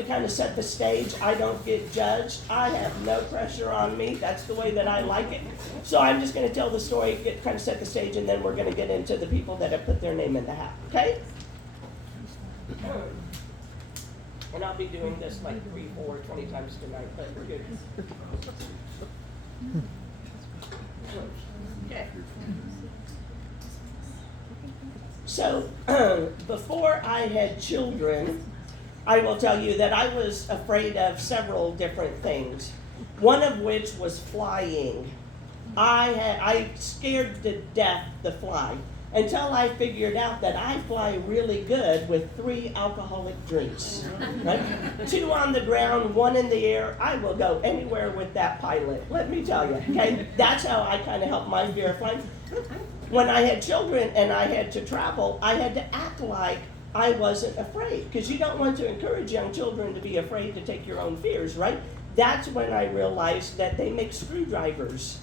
to kind of set the stage. I don't get judged. I have no pressure on me. That's the way that I like it. So I'm just going to tell the story, kind of set the stage, and then we're going to get into the people that have put their name in the hat. Okay? And I'll be doing this like 3, 4, 20 times tonight, but we're good. Okay. So, before I had children, I will tell you that I was afraid of several different things. One of which was flying. I scared to death to fly until I figured out that I fly really good with 3 alcoholic drinks. Right? 2 on the ground, 1 in the air. I will go anywhere with that pilot. Let me tell you. Okay, that's how I kind of help my fear of flying. When I had children and I had to travel, I had to act like I wasn't afraid, because you don't want to encourage young children to be afraid to take your own fears, right? That's when I realized that they make screwdrivers,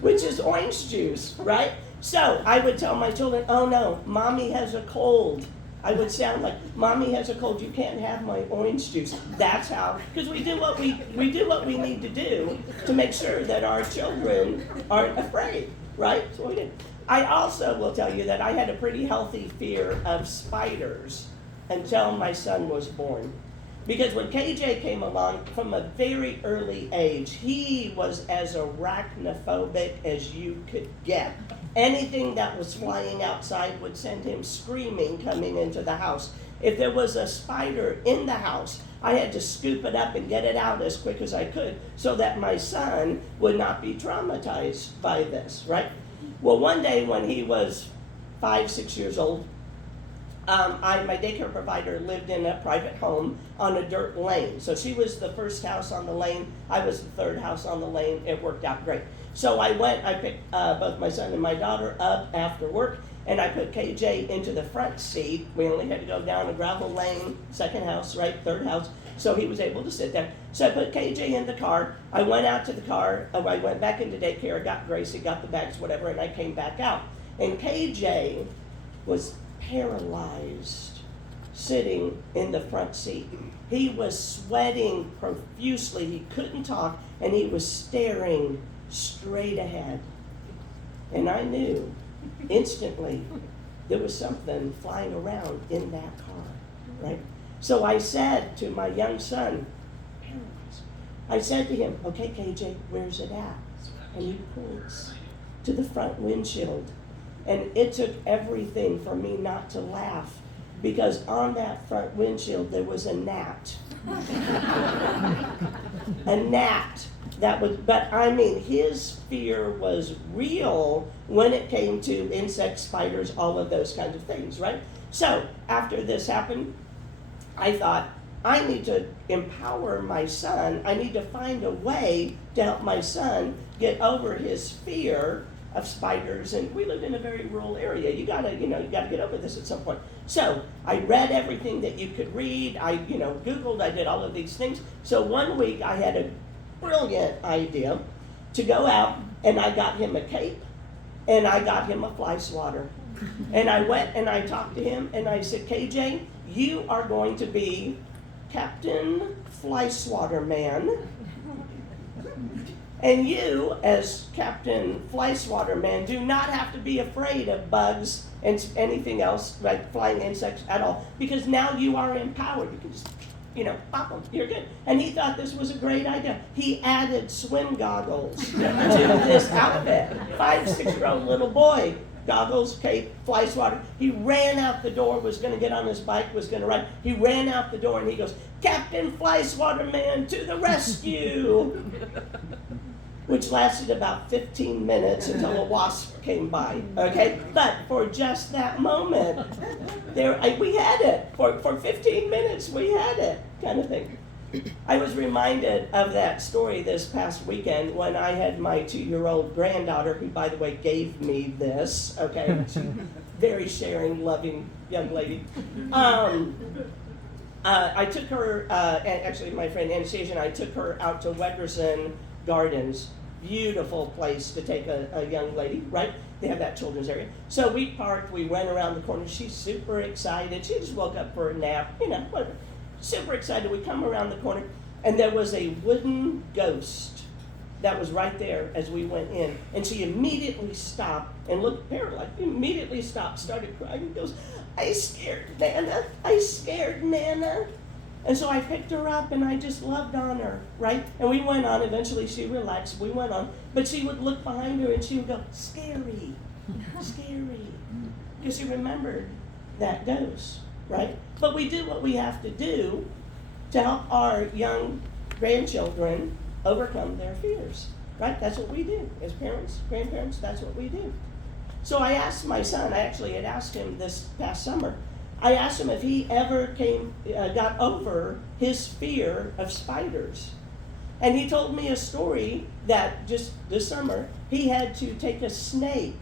which is orange juice, right? So I would tell my children, oh no, mommy has a cold. I would sound like, mommy has a cold, you can't have my orange juice. That's how, because we do what we need to do to make sure that our children aren't afraid, right? So we did. I also will tell you that I had a pretty healthy fear of spiders until my son was born. Because when KJ came along, from a very early age, he was as arachnophobic as you could get. Anything that was flying outside would send him screaming coming into the house. If there was a spider in the house, I had to scoop it up and get it out as quick as I could so that my son would not be traumatized by this, right? Well, one day when he was 5, 6 years old, my daycare provider lived in a private home on a dirt lane. So she was the first house on the lane. I was the third house on the lane. It worked out great. So I picked both my son and my daughter up after work, and I put KJ into the front seat. We only had to go down a gravel lane, second house, right, third house. So he was able to sit there. So I put KJ in the car. I went out to the car. I went back into daycare, got Gracie, got the bags, whatever, and I came back out. And KJ was paralyzed, sitting in the front seat. He was sweating profusely. He couldn't talk, and he was staring straight ahead. And I knew instantly there was something flying around in that car, right? So I said to my young son, paralyzed, I said to him, okay, KJ, where's it at? And he points to the front windshield. And it took everything for me not to laugh, because on that front windshield there was a gnat. A gnat that was, but I mean, his fear was real when it came to insects, spiders, all of those kinds of things, right? So after this happened, I thought, I need to empower my son. I need to find a way to help my son get over his fear of spiders, and we lived in a very rural area. You gotta get over this at some point. So I read everything that you could read. I, Googled. I did all of these things. So one week I had a brilliant idea to go out, and I got him a cape, and I got him a fly swatter, and I went and I talked to him, and I said, KJ, you are going to be Captain Fly Swatter Man. And you, as Captain Fly Swatter Man, do not have to be afraid of bugs and anything else, like flying insects at all, because now you are empowered. You can just, pop them. You're good. And he thought this was a great idea. He added swim goggles to this outfit. 5, 6-year-old little boy, goggles, cape, fly swatter. He ran out the door, was going to get on his bike, was going to ride. He ran out the door and he goes, Captain Fly Swatter Man to the rescue! Which lasted about 15 minutes until a wasp came by, okay? But for just that moment, we had it. For 15 minutes, we had it, kind of thing. I was reminded of that story this past weekend when I had my 2-year-old granddaughter, who, by the way, gave me this, okay? Very sharing, loving young lady. I took her, actually my friend Anastasia and I took her out to Wedderson Gardens. Beautiful place to take a young lady, right? They have that children's area. So we parked, we went around the corner. She's super excited. She just woke up for a nap, whatever. Super excited. We come around the corner, and there was a wooden ghost that was right there as we went in. And she immediately stopped and looked paralyzed. Immediately stopped, started crying, and goes, I scared Nana. I scared Nana. And so I picked her up and I just loved on her, right? And we went on. Eventually she relaxed. We went on. But she would look behind her and she would go, scary, scary. Because she remembered that ghost, right? But we do what we have to do to help our young grandchildren overcome their fears, right? That's what we do as parents, grandparents. That's what we do. So I asked my son, I actually had asked him this past summer, I asked him if he ever got over his fear of spiders. And he told me a story that just this summer, he had to take a snake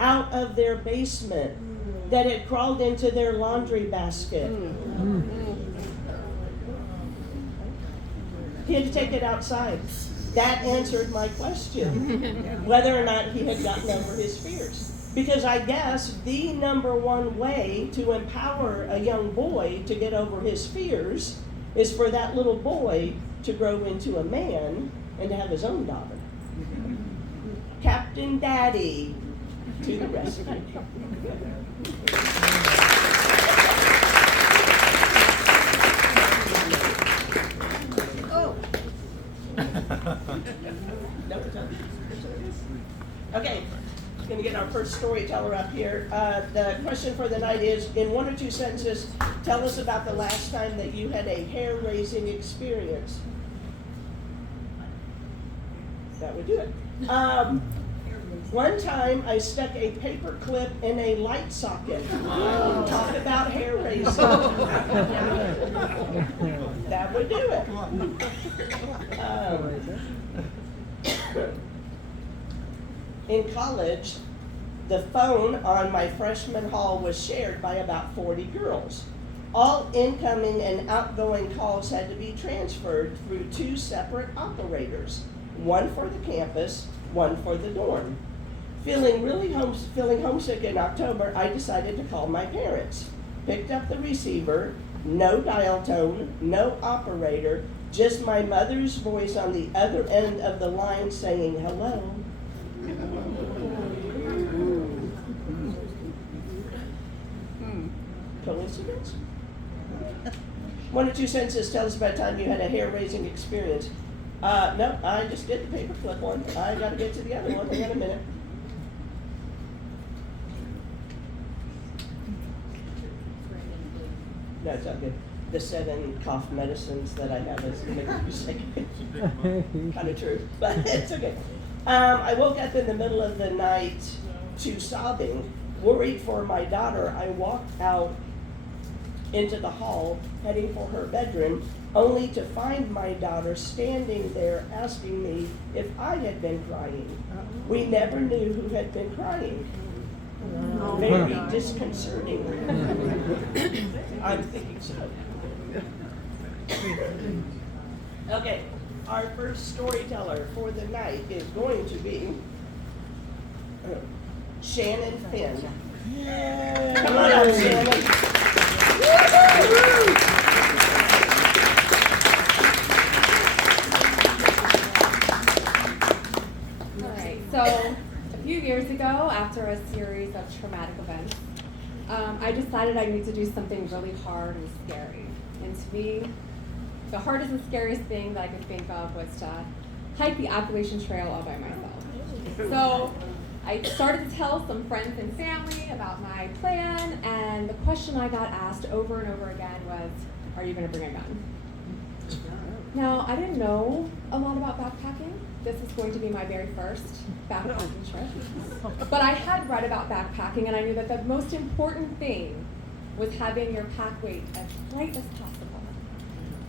out of their basement that had crawled into their laundry basket. He had to take it outside. That answered my question, whether or not he had gotten over his fears. Because I guess the number one way to empower a young boy to get over his fears is for that little boy to grow into a man and to have his own daughter. Captain Daddy to the rescue. Okay, going to get our first storyteller up here. The question for the night is, in one or two sentences, tell us about the last time that you had a hair-raising experience. That would do it. One time I stuck a paper clip in a light socket. Talk about hair raising. That would do it. In college, the phone on my freshman hall was shared by about 40 girls. All incoming and outgoing calls had to be transferred through two separate operators, one for the campus, one for the dorm. Feeling homesick in October, I decided to call my parents. Picked up the receiver, no dial tone, no operator, just my mother's voice on the other end of the line saying hello. Coincidence? One or two sentences tell us about a time you had a hair-raising experience. No, I just did the paperclip one. I got to get to the other one. Hang on a minute. No, it's not good. The 7 cough medicines that I have is making me sick. Kind of true, but it's okay. I woke up in the middle of the night to sobbing, worried for my daughter. I walked out into the hall, heading for her bedroom, only to find my daughter standing there asking me if I had been crying. We never knew who had been crying. Very disconcerting. I'm thinking so. Okay, our first storyteller for the night is going to be Shannon Finn. Yay. Come on up, Shannon. Alright, so a few years ago, after a series of traumatic events, I decided I needed to do something really hard and scary. And to me, the hardest and scariest thing that I could think of was to hike the Appalachian Trail all by myself. So I started to tell some friends and family about my plan, and the question I got asked over and over again was, are you going to bring a gun? Now, I didn't know a lot about backpacking. This was going to be my very first backpacking trip. But I had read about backpacking, and I knew that the most important thing was having your pack weight as light as possible.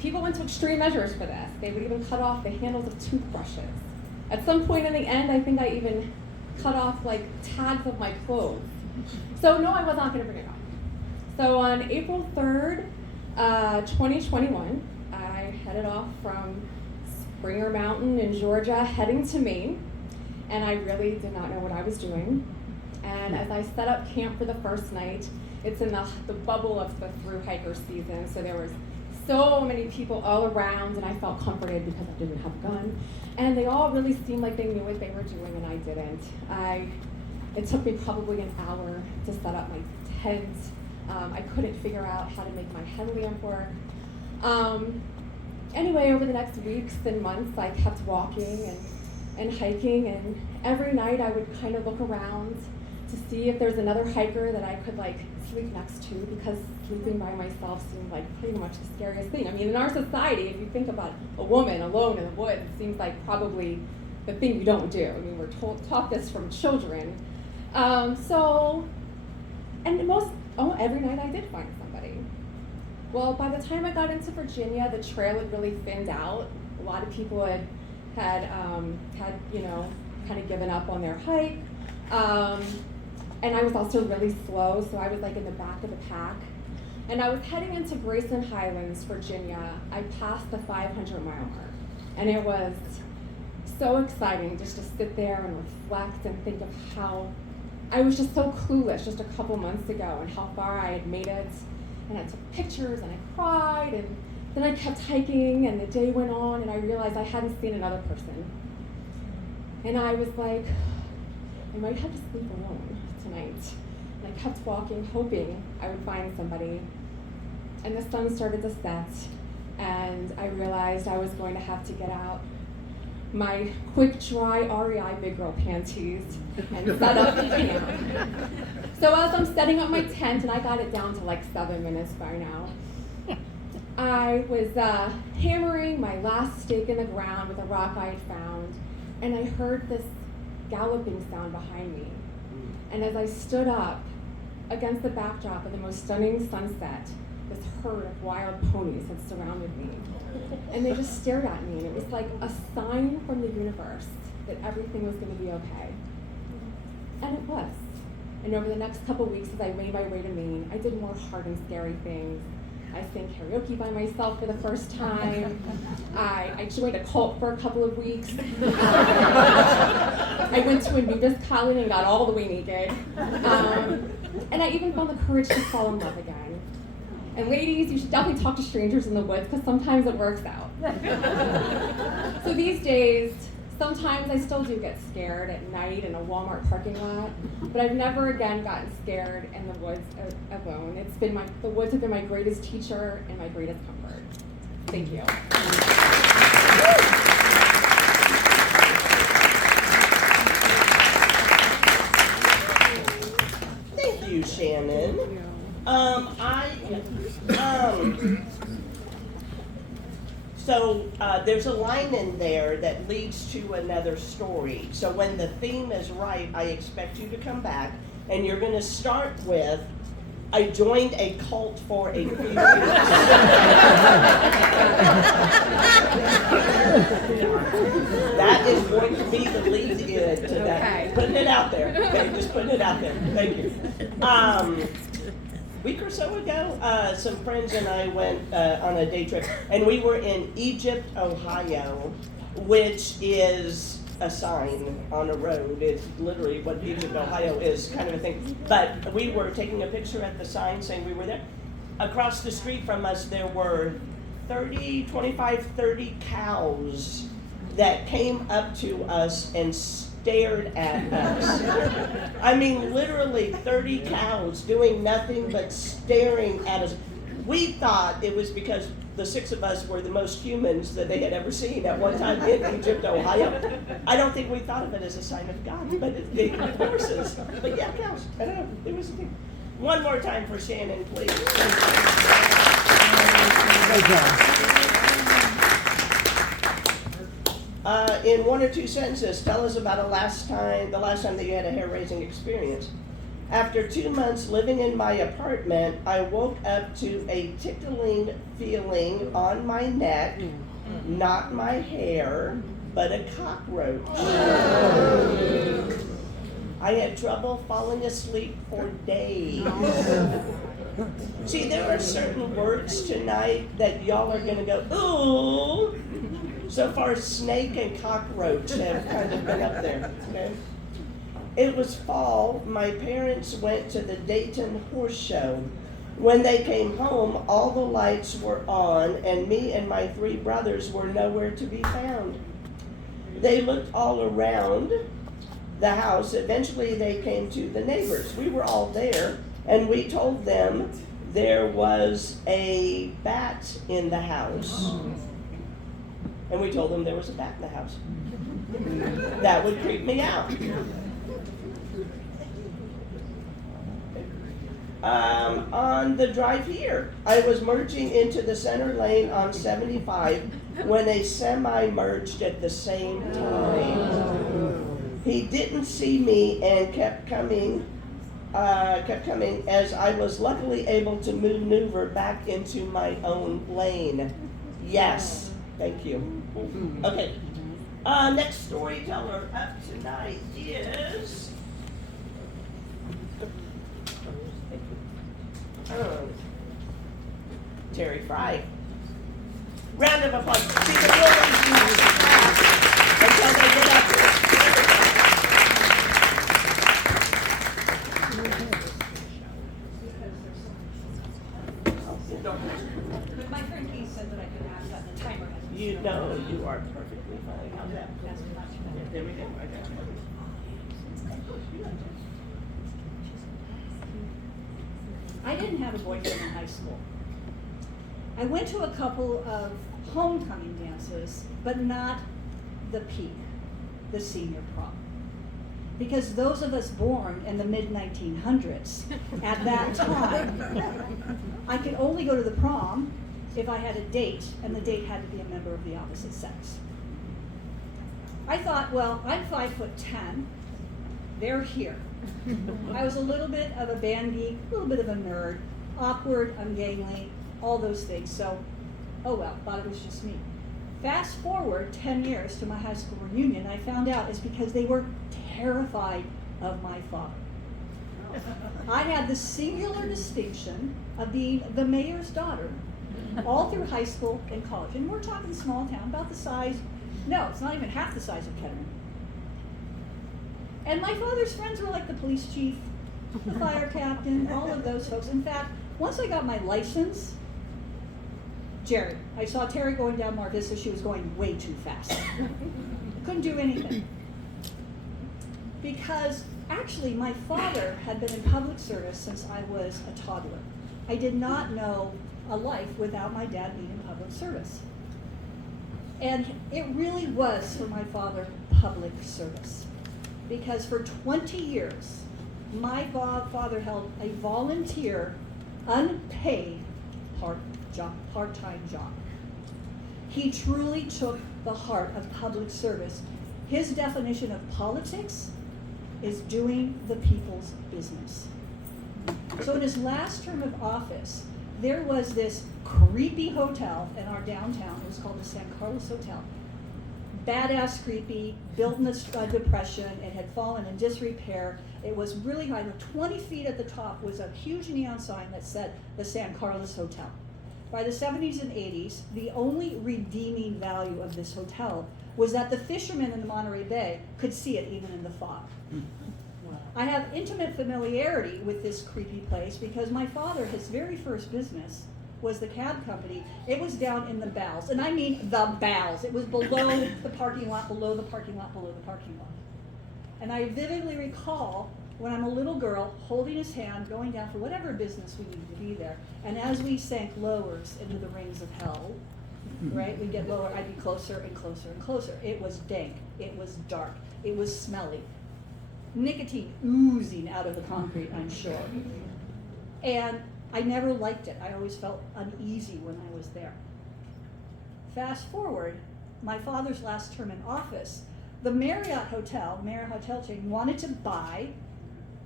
People went to extreme measures for this. They would even cut off the handles of toothbrushes. At some point in the end, I think I even cut off like tags of my clothes. So no, I was not going to bring it up. So on April 3rd, 2021, I headed off from Springer Mountain in Georgia, heading to Maine. and I really did not know what I was doing. And as I set up camp for the first night, it's in the bubble of the thru hiker season, so there was so many people all around, and I felt comforted because I didn't have a gun. And they all really seemed like they knew what they were doing, and I didn't. It took me probably an hour to set up my tent. I couldn't figure out how to make my headlamp work. Anyway, over the next weeks and months, I kept walking and hiking, and every night I would kind of look around to see if there's another hiker that I could like sleep next to, because sleeping by myself seemed like pretty much the scariest thing. I mean, in our society, if you think about a woman alone in the woods, it seems like probably the thing you don't do. I mean, we're taught this from children. Every night I did find somebody. Well, by the time I got into Virginia, the trail had really thinned out. A lot of people had kind of given up on their hike. And I was also really slow, so I was like in the back of the pack. And I was heading into Grayson Highlands, Virginia. I passed the 500-mile mark. And it was so exciting just to sit there and reflect and think of how I was just so clueless just a couple months ago and how far I had made it. And I took pictures and I cried, and then I kept hiking, and the day went on, and I realized I hadn't seen another person. And I was like, I might have to sleep alone tonight. And I kept walking, hoping I would find somebody. And the sun started to set, and I realized I was going to have to get out my quick dry REI big girl panties and set up camp. So as I'm setting up my tent, and I got it down to like 7 minutes by now, I was hammering my last stake in the ground with a rock I had found, and I heard this galloping sound behind me. And as I stood up against the backdrop of the most stunning sunset, this herd of wild ponies had surrounded me. And they just stared at me, and it was like a sign from the universe that everything was going to be okay. And it was. And over the next couple weeks, as I made my way to Maine, I did more hard and scary things. I sang karaoke by myself for the first time. I joined a cult for a couple of weeks. I went to a nudist colony and got all the way naked. And I even found the courage to fall in love again. And ladies, you should definitely talk to strangers in the woods, because sometimes it works out. So these days, sometimes I still do get scared at night in a Walmart parking lot, but I've never again gotten scared in the woods alone. The woods have been my greatest teacher and my greatest comfort. Thank you. Thank you, Shannon. So there's a line in there that leads to another story. So when the theme is right, I expect you to come back, and you're going to start with, I joined a cult for a few years. That is going to be the lead in to that. Okay. Putting it out there. Okay, just putting it out there. Thank you. Week or so ago, some friends and I went on a day trip, and we were in Egypt, Ohio, which is a sign on a road. It's literally what Egypt, Ohio is, kind of a thing. But we were taking a picture at the sign saying we were there. Across the street from us, there were 25, 30 cows that came up to us and stared at us. I mean, literally 30 cows doing nothing but staring at us. We thought it was because the 6 of us were the most humans that they had ever seen at one time in Egypt, Ohio. I don't think we thought of it as a sign of God, but the horses. But yeah, cows. I don't know. It was a thing. One more time for Shannon, please. In 1 or 2 sentences, tell us about the last time that you had a hair-raising experience. After 2 months living in my apartment, I woke up to a tickling feeling on my neck, not my hair, but a cockroach. I had trouble falling asleep for days. See, there are certain words tonight that y'all are gonna go, ooh. So far, snake and cockroach have kind of been up there, okay? It was fall. My parents went to the Dayton Horse Show. When they came home, all the lights were on, and me and my 3 brothers were nowhere to be found. They looked all around the house. Eventually, they came to the neighbors. We were all there, and we told them there was a bat in the house. And we told them there was a bat in the house. That would creep me out. On the drive here, I was merging into the center lane on 75 when a semi merged at the same time. He didn't see me and kept coming as I was luckily able to maneuver back into my own lane. Yes, thank you. Okay, next storyteller up tonight is Terry Fry. Round of applause. See the buildings until they get up here. But my friend Keith said that I could ask that the timer has been You started. know you are perfectly fine. How's that? That's much better. There we go. I got you. I didn't have a boyfriend in high school. I went to a couple of homecoming dances, but not the peak, the senior prom. Because those of us born in the mid-1900s, at that time, I could only go to the prom if I had a date, and the date had to be a member of the opposite sex. I thought, well, I'm 5'10", they're here. I was a little bit of a band geek, a little bit of a nerd, awkward, ungainly, all those things. So, oh well, thought it was just me. Fast forward 10 years to my high school reunion, I found out it's because they were terrified of my father. I had the singular distinction of being the mayor's daughter all through high school and college. And we're talking small town, about the size, no, it's not even half the size of Kettering. And my father's friends were like the police chief, the fire captain, all of those folks. In fact, once I got my license, Jerry, I saw Terry going down Mar Vista, she was going way too fast. Couldn't do anything. Because actually my father had been in public service since I was a toddler. I did not know a life without my dad being in public service. And it really was for my father public service. Because for 20 years, my father held a volunteer, unpaid part-time job. He truly took the heart of public service. His definition of politics is doing the people's business. So in his last term of office, there was this creepy hotel in our downtown. It was called the San Carlos Hotel. Badass creepy, built in the Depression. It had fallen in disrepair. It was really high. 20 feet at the top was a huge neon sign that said the San Carlos Hotel. By the 70s and 80s, the only redeeming value of this hotel was that the fishermen in the Monterey Bay could see it even in the fog. I have intimate familiarity with this creepy place because my father, his very first business was the cab company. It was down in the bowels, and I mean the bowels. It was below the parking lot, below the parking lot, below the parking lot. And I vividly recall when I'm a little girl holding his hand, going down for whatever business we needed to be there. And as we sank lowers into the rings of hell, right, we'd get lower, I'd be closer and closer and closer. It was dank, it was dark, it was smelly. Nicotine oozing out of the concrete, I'm sure. And I never liked it. I always felt uneasy when I was there. Fast forward, my father's last term in office, the Marriott Hotel chain, wanted to buy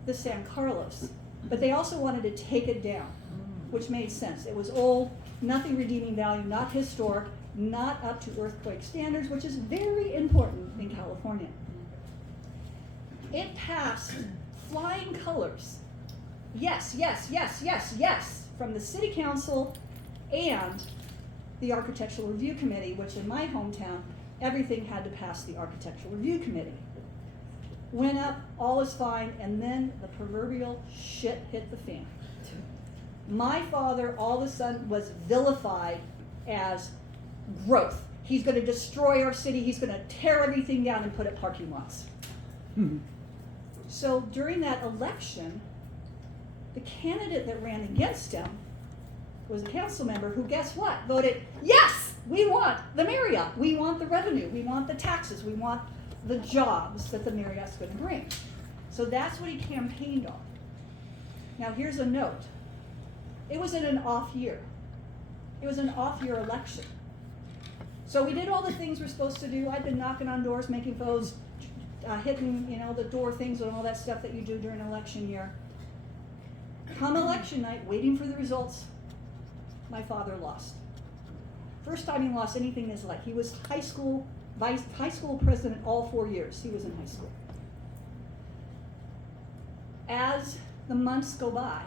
the San Carlos, but they also wanted to take it down, which made sense. It was old, nothing redeeming value, not historic, not up to earthquake standards, which is very important in California. It passed flying colors. Yes, yes, yes, yes, yes, from the city council and the architectural review committee, which in my hometown everything had to pass the architectural review committee. Went up, all is fine, and then the proverbial shit hit the fan. My father all of a sudden was vilified as growth. He's going to destroy our city. He's going to tear everything down and put up parking lots. So during that election, the candidate that ran against him was a council member who, guess what, voted, yes, we want the Marriott. We want the revenue. We want the taxes. We want the jobs that the Marriott's going to bring. So that's what he campaigned on. Now here's a note. It was in an off year. It was an off year election. So we did all the things we're supposed to do. I'd been knocking on doors, making photos, hitting, the door things and all that stuff that you do during an election year. Come election night, waiting for the results, my father lost. First time he lost anything in his life. He was high school president all 4 years. He was in high school. As the months go by,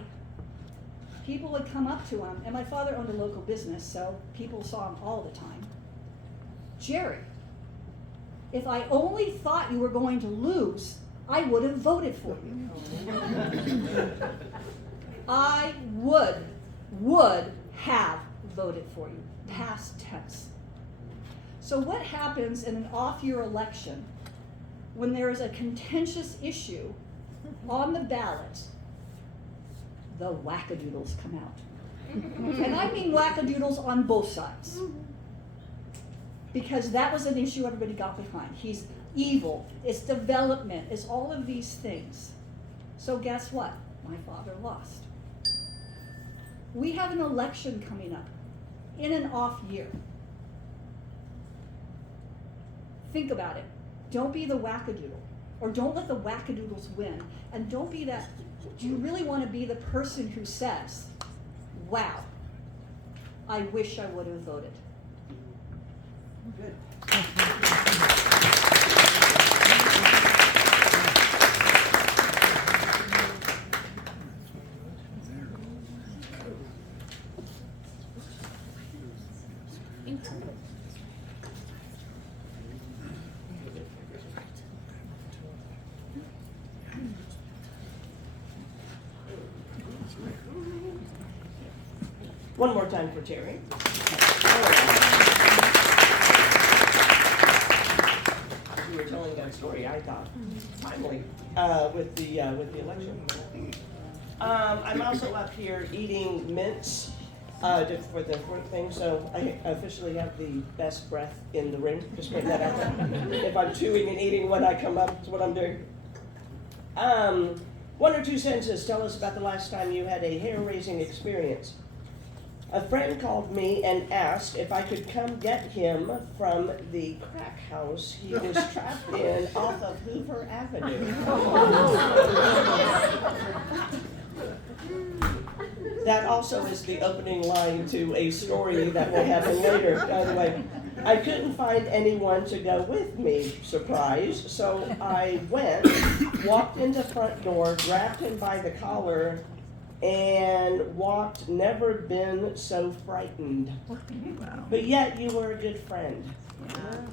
people would come up to him, and my father owned a local business, so people saw him all the time. Jerry, if I only thought you were going to lose, I would have voted for you. I would have voted for you, past tense. So what happens in an off-year election when there is a contentious issue on the ballot? The wackadoodles come out. And I mean wackadoodles on both sides. Because that was an issue everybody got behind. He's evil, it's development, it's all of these things. So guess what? My father lost. We have an election coming up in an off year. Think about it. Don't be the wackadoodle, or don't let the wackadoodles win, and don't be that. Do you really want to be the person who says, wow, I wish I would have voted? Good. One more time for Terry. You were telling that story, I thought, timely, with the election. I'm also up here eating mints for the fruit thing, so I officially have the best breath in the ring. Just putting that out there. If I'm chewing and eating when I come up, it's what I'm doing. 1 or 2 sentences. Tell us about the last time you had a hair-raising experience. A friend called me and asked if I could come get him from the crack house he was trapped in off of Hoover Avenue. That also is the opening line to a story that will happen later, by the way. I couldn't find anyone to go with me, surprise, so I went, walked in the front door, grabbed him by the collar, and walked, never been so frightened. Wow. But yet you were a good friend.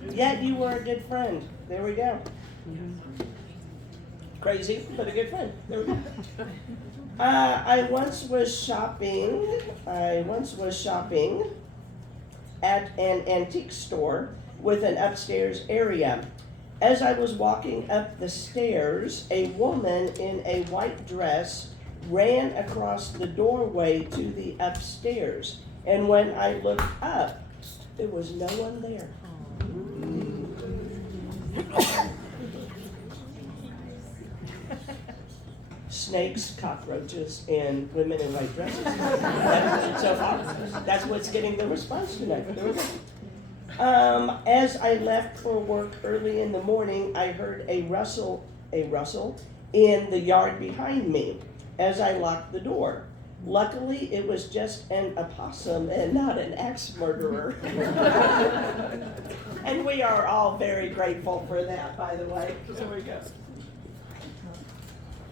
Yet you were a good friend. There we go. Crazy, but a good friend. There we go. I once was shopping at an antique store with an upstairs area. As I was walking up the stairs, a woman in a white dress ran across the doorway to the upstairs. And when I looked up, there was no one there. Snakes, cockroaches, and women in white dresses. That's what's getting the response tonight. As I left for work early in the morning, I heard a rustle in the yard behind me as I locked the door. Luckily, it was just an opossum and not an axe murderer. And we are all very grateful for that, by the way. There we go.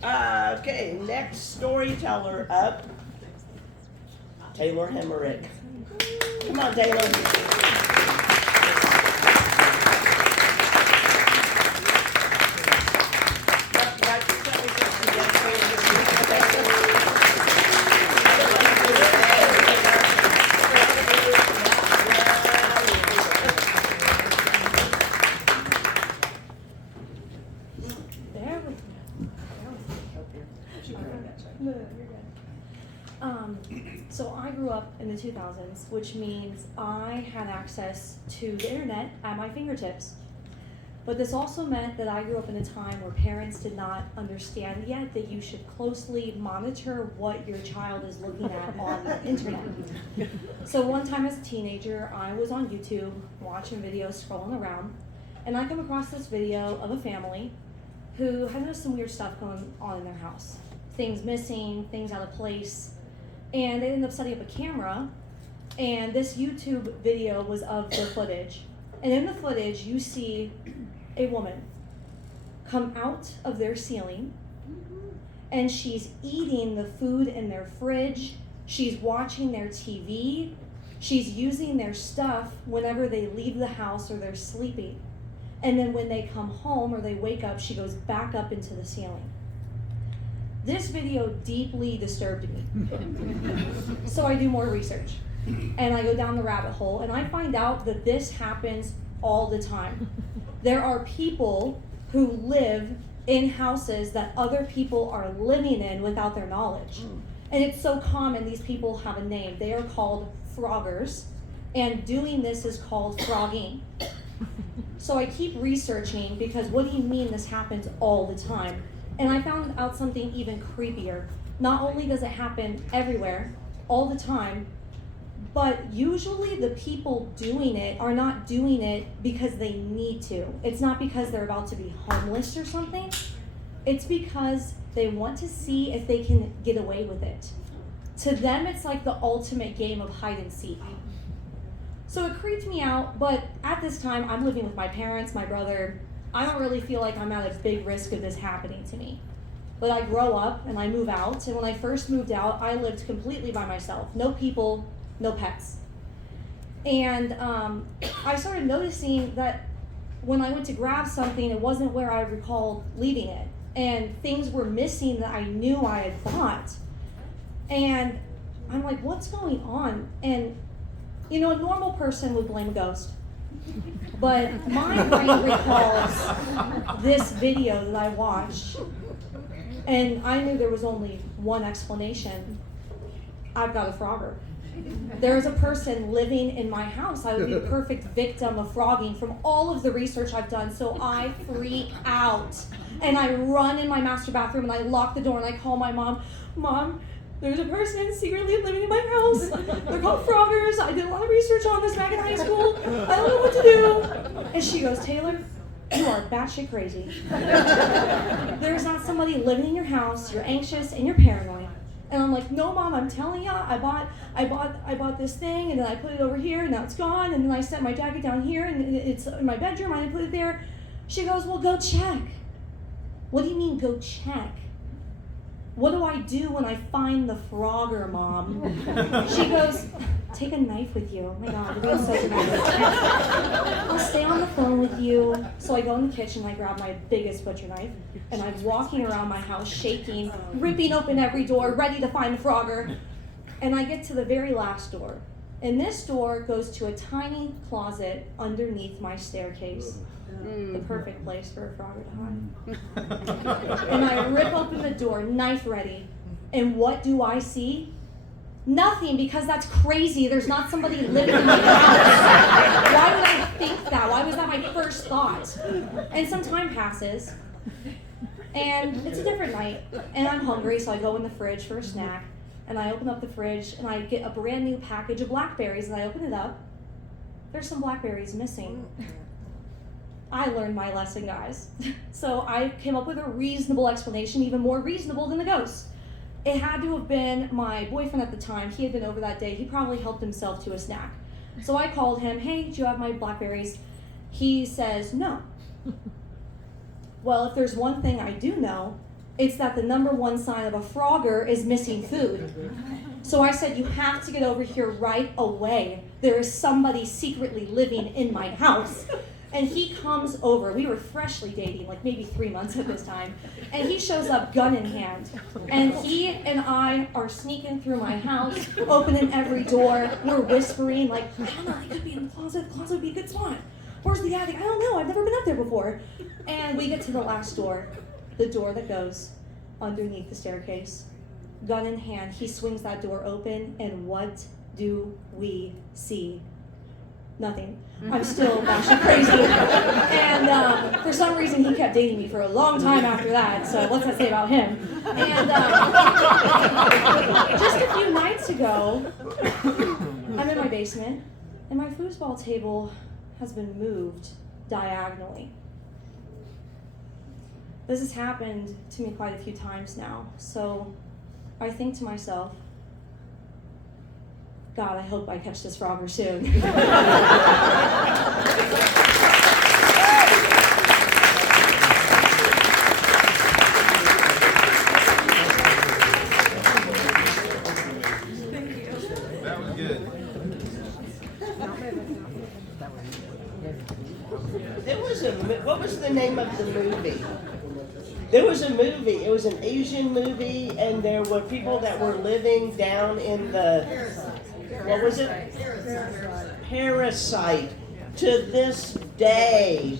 Okay, next storyteller up, Taylor Hemerick. Come on, Taylor. 2000s, which means I had access to the internet at my fingertips. But this also meant that I grew up in a time where parents did not understand yet that you should closely monitor what your child is looking at on the internet. So one time as a teenager, I was on YouTube watching videos, scrolling around, and I come across this video of a family who had noticed some weird stuff going on in their house. Things missing, things out of place, and they ended up setting up a camera, and this YouTube video was of the footage. And in the footage, you see a woman come out of their ceiling, and she's eating the food in their fridge, she's watching their TV, she's using their stuff whenever they leave the house or they're sleeping. And then when they come home or they wake up, she goes back up into the ceiling. This video deeply disturbed me. So I do more research, and I go down the rabbit hole, and I find out that this happens all the time. There are people who live in houses that other people are living in without their knowledge. And it's so common, these people have a name. They are called froggers, and doing this is called frogging. So I keep researching, because what do you mean this happens all the time? And I found out something even creepier. Not only does it happen everywhere, all the time, but usually the people doing it are not doing it because they need to. It's not because they're about to be homeless or something. It's because they want to see if they can get away with it. To them, it's like the ultimate game of hide and seek. So it creeped me out, but at this time, I'm living with my parents, my brother. I don't really feel like I'm at a big risk of this happening to me. But I grow up and I move out, and when I first moved out, I lived completely by myself. No people, no pets. And I started noticing that when I went to grab something, it wasn't where I recalled leaving it. And things were missing that I knew I had bought. And I'm like, what's going on? And you know, a normal person would blame a ghost. But my brain recalls this video that I watched, and I knew there was only one explanation. I've got a frogger. There is a person living in my house. I would be the perfect victim of frogging from all of the research I've done. So I freak out, and I run in my master bathroom, and I lock the door, and I call my mom. Mom, there's a person secretly living in my house. They're called froggers. I did a lot of research on this back in high school. I don't know what to do. And she goes, Taylor, you are batshit crazy. There's not somebody living in your house. You're anxious and you're paranoid. And I'm like, no, Mom, I'm telling you, I bought this thing, and then I put it over here, and now it's gone. And then I set my jacket down here, and it's in my bedroom. I didn't put it there. She goes, well, go check. What do you mean, go check? What do I do when I find the frogger, Mom? She goes, take a knife with you. Oh my God, you're being so dramatic. I'll stay on the phone with you. So I go in the kitchen, I grab my biggest butcher knife, and I'm walking around my house shaking, ripping open every door, ready to find the frogger. And I get to the very last door. And this door goes to a tiny closet underneath my staircase. The perfect place for a frogger to hide. And I rip open the door, knife ready. And what do I see? Nothing, because that's crazy. There's not somebody living in my house. Why would I think that? Why was that my first thought? And some time passes, and it's a different night, and I'm hungry, so I go in the fridge for a snack, and I open up the fridge, and I get a brand new package of blackberries, and I open it up. There's some blackberries missing. I learned my lesson, guys. So I came up with a reasonable explanation, even more reasonable than the ghost. It had to have been my boyfriend at the time. He had been over that day. He probably helped himself to a snack. So I called him, hey, do you have my blackberries? He says, no. Well, if there's one thing I do know, it's that the number one sign of a frogger is missing food. So I said, you have to get over here right away. There is somebody secretly living in my house. And he comes over. We were freshly dating, like maybe 3 months at this time. And he shows up, gun in hand. And he and I are sneaking through my house, opening every door. We're whispering, like, I don't know, he could be in the closet. The closet would be a good spot. Where's the attic? I don't know. I've never been up there before. And we get to the last door, the door that goes underneath the staircase. Gun in hand, he swings that door open, and what do we see? Nothing. I'm still batshit crazy. And for some reason, he kept dating me for a long time after that, so what's that say about him? And just a few nights ago, I'm in my basement, and my foosball table has been moved diagonally. This has happened to me quite a few times now, so I think to myself, God, I hope I catch this robber soon. That was good. What was the name of the movie? There was a movie, it was an Asian movie, and there were people that were living down in the, what was it? Parasite. To this day,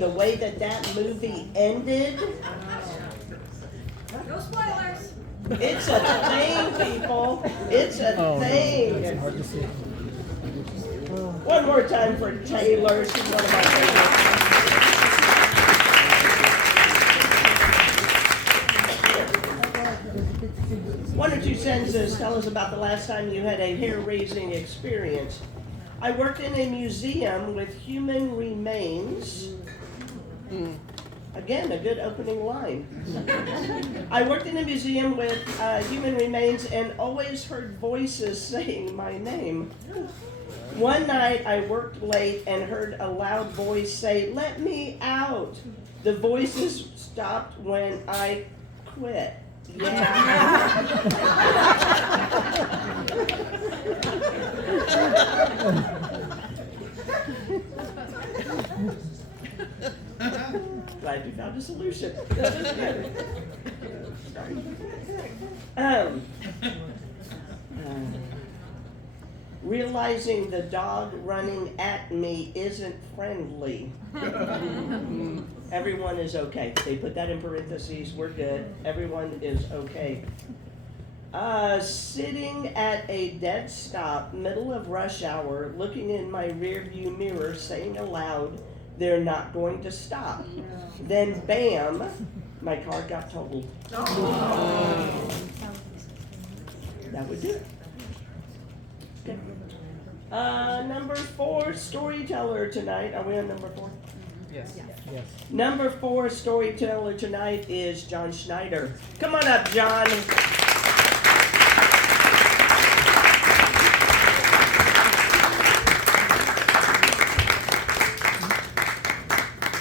the way that movie ended. No spoilers. It's a thing, people. It's a thing. One more time for Taylor. She's one of my favorites. One or two sentences. Tell us about the last time you had a hair-raising experience. I worked in a museum with human remains. Again, a good opening line. I worked in a museum with human remains and always heard voices saying my name. One night I worked late and heard a loud voice say, "Let me out." The voices stopped when I quit. Yeah. Glad you found a solution. That was good. Sorry. Realizing the dog running at me isn't friendly. Everyone is okay. They put that in parentheses. We're good. Everyone is okay. Sitting at a dead stop, middle of rush hour, looking in my rear view mirror, saying aloud, "They're not going to stop." Then bam, my car got totaled. That would do it. Okay. Number 4, storyteller tonight. Are we on number 4? Yes. Yes. Number 4 storyteller tonight is John Schneider. Come on up, John.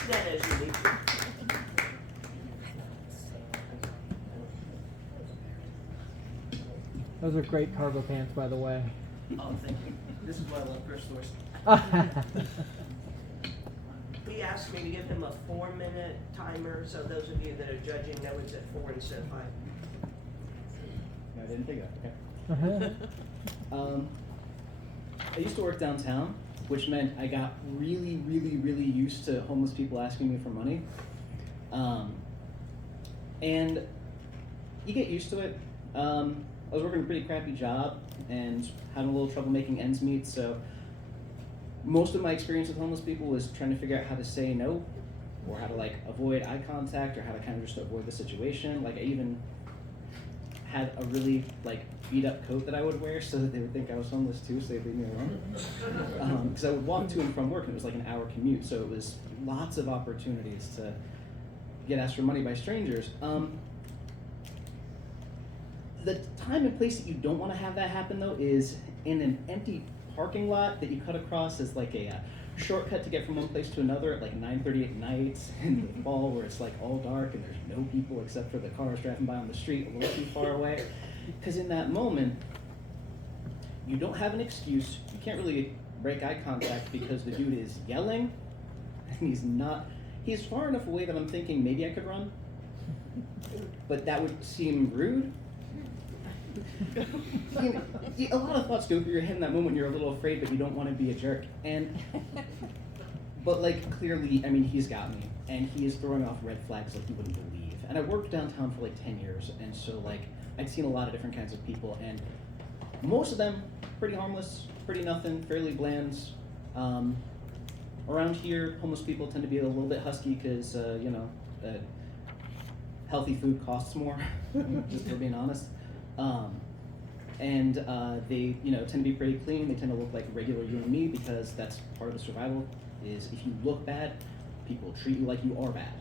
That is unique. Those are great cargo pants, by the way. Oh, thank you. This is why I love Chris stores. He asked me to give him a 4-minute timer, so those of you that are judging know it's at 4 instead of 5. I didn't think of that. Okay. I used to work downtown, which meant I got really, really, really used to homeless people asking me for money. And you get used to it. I was working a pretty crappy job and having a little trouble making ends meet, so most of my experience with homeless people was trying to figure out how to say no, or how to like avoid eye contact, or how to kind of just avoid the situation. Like I even had a really like beat up coat that I would wear so that they would think I was homeless too, so they'd leave me alone. Because I would walk to and from work and it was like an hour commute, so it was lots of opportunities to get asked for money by strangers. The time and place that you don't want to have that happen though is in an empty parking lot that you cut across as like a shortcut to get from one place to another at like 9:30 at night in the fall where it's like all dark and there's no people except for the cars driving by on the street a little too far away. Because in that moment, you don't have an excuse. You can't really break eye contact because the dude is yelling and he's far enough away that I'm thinking maybe I could run, but that would seem rude. A lot of thoughts go through your head in that moment. You're a little afraid, but you don't want to be a jerk. But like clearly, I mean, he's got me, and he is throwing off red flags like you wouldn't believe. And I worked downtown for like 10 years, and so like I'd seen a lot of different kinds of people, and Most of them pretty harmless, pretty nothing, fairly bland. Around here, homeless people tend to be a little bit husky because, healthy food costs more, just for being honest. And they, tend to be pretty clean. They tend to look like regular you and me because that's part of the survival is if you look bad, people treat you like you are bad.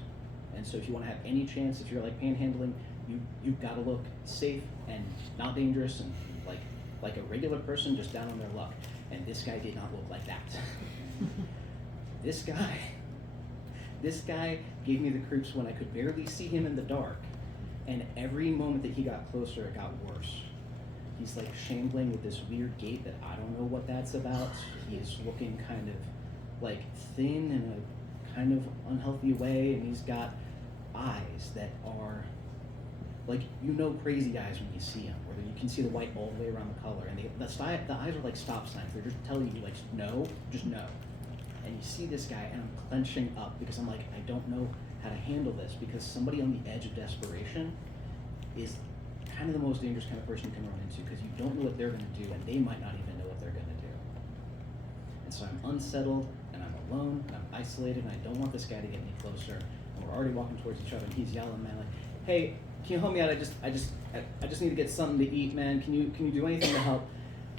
And so if you want to have any chance, if you're like panhandling, you've got to look safe and not dangerous and like a regular person just down on their luck. And this guy did not look like that. This guy gave me the creeps when I could barely see him in the dark. And every moment that he got closer, it got worse. He's like shambling with this weird gait that I don't know what that's about. He is looking kind of like thin in a kind of unhealthy way, and he's got eyes that are like, crazy eyes when you see them, where you can see the white all the way around the color, and the eyes are like stop signs. They're just telling you like, no, just no. And you see this guy, and I'm clenching up because I'm like, I don't know how to handle this, because somebody on the edge of desperation is kind of the most dangerous kind of person you can run into, because you don't know what they're going to do, and they might not even know what they're going to do. And so I'm unsettled, and I'm alone, and I'm isolated, and I don't want this guy to get any closer. And we're already walking towards each other, and he's yelling, man, like, hey, can you help me out? I just need to get something to eat, man. Can you do anything to help?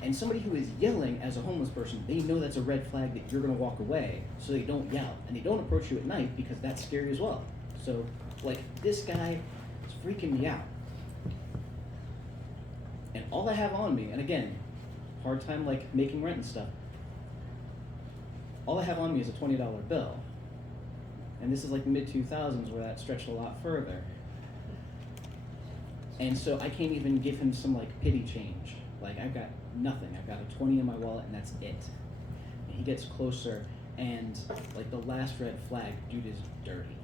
And somebody who is yelling as a homeless person, they know that's a red flag that you're going to walk away, so they don't yell. And they don't approach you at night because that's scary as well. So, like, this guy is freaking me out. And all I have on me, and again, hard time like making rent and stuff, all I have on me is a $20 bill. And this is like the mid-2000s where that stretched a lot further. And so I can't even give him some like pity change. Like, I've got nothing. I've got a 20 in my wallet, and that's it. And he gets closer, and like the last red flag, dude is dirty.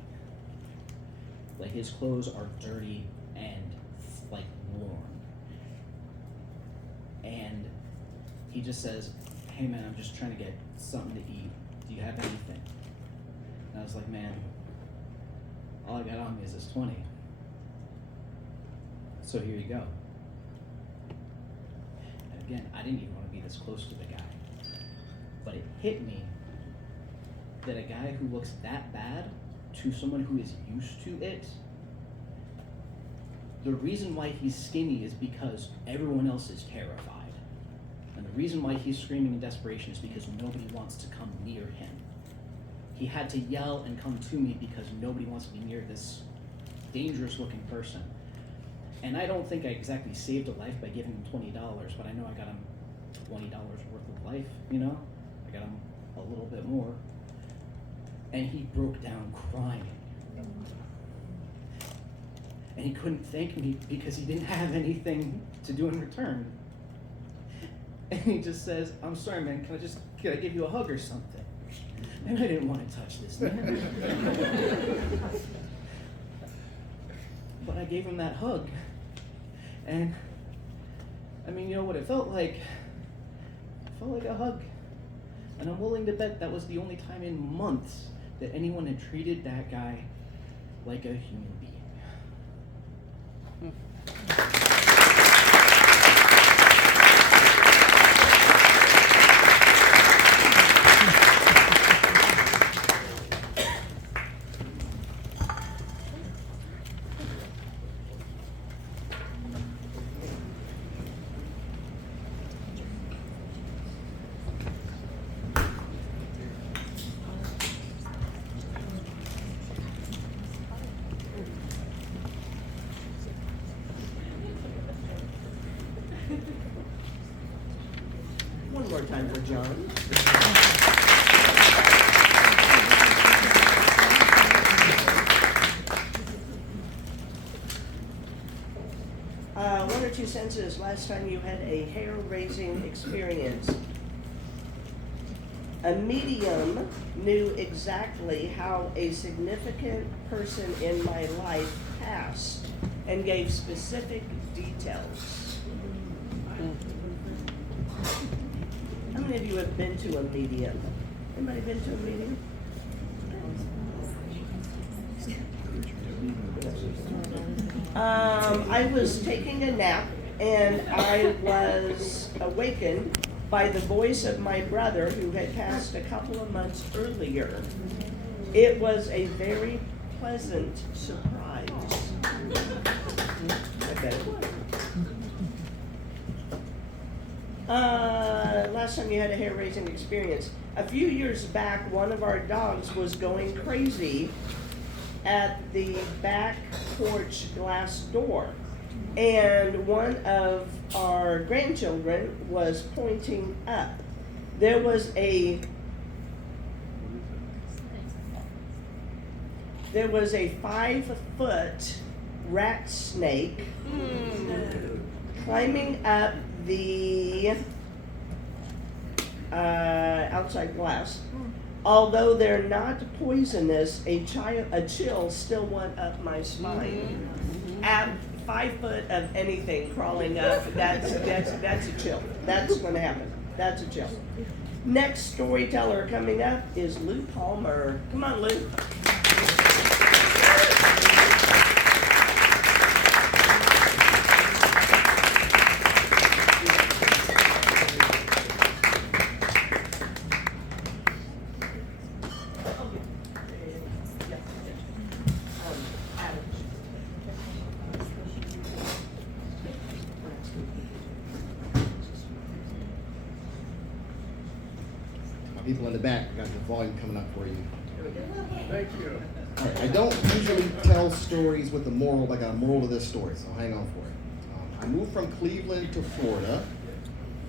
Like, his clothes are dirty and like worn. And he just says, hey man, I'm just trying to get something to eat. Do you have anything? And I was like, man, all I got on me is this 20. So here you go. And again, I didn't even want to be this close to the guy. But it hit me that a guy who looks that bad to someone who is used to it, the reason why he's skinny is because everyone else is terrified. And the reason why he's screaming in desperation is because nobody wants to come near him. He had to yell and come to me because nobody wants to be near this dangerous looking person. And I don't think I exactly saved a life by giving him $20, but I know I got him $20 worth of life, I got him a little bit more. And he broke down crying. And he couldn't thank me because he didn't have anything to do in return. And he just says, I'm sorry, man, can I give you a hug or something? And I didn't want to touch this man. But I gave him that hug. And, I mean, you know what it felt like? It felt like a hug. And I'm willing to bet that was the only time in months that anyone had treated that guy like a human being. One more time for John. One or two sentences. Last time you had a hair-raising experience. A medium knew exactly how a significant person in my life passed and gave specific details. How many of you have been to a medium? Anybody been to a medium? I was taking a nap and I was awakened by the voice of my brother who had passed a couple of months earlier. It was a very pleasant surprise. I bet it was. Last time you had a hair-raising experience. A few years back, one of our dogs was going crazy at the back porch glass door. And one of our grandchildren was pointing up. There was a 5-foot rat snake climbing up the outside glass. Although they're not poisonous, a chill still went up my spine. At 5 foot of anything crawling up, that's a chill. That's gonna happen. That's a chill. Next storyteller coming up is Lou Palmer. Come on, Lou. People in the back got the volume coming up for you. Thank you. All right, I don't usually tell stories with a moral, like a moral to this story, so hang on for it. I moved from Cleveland to Florida,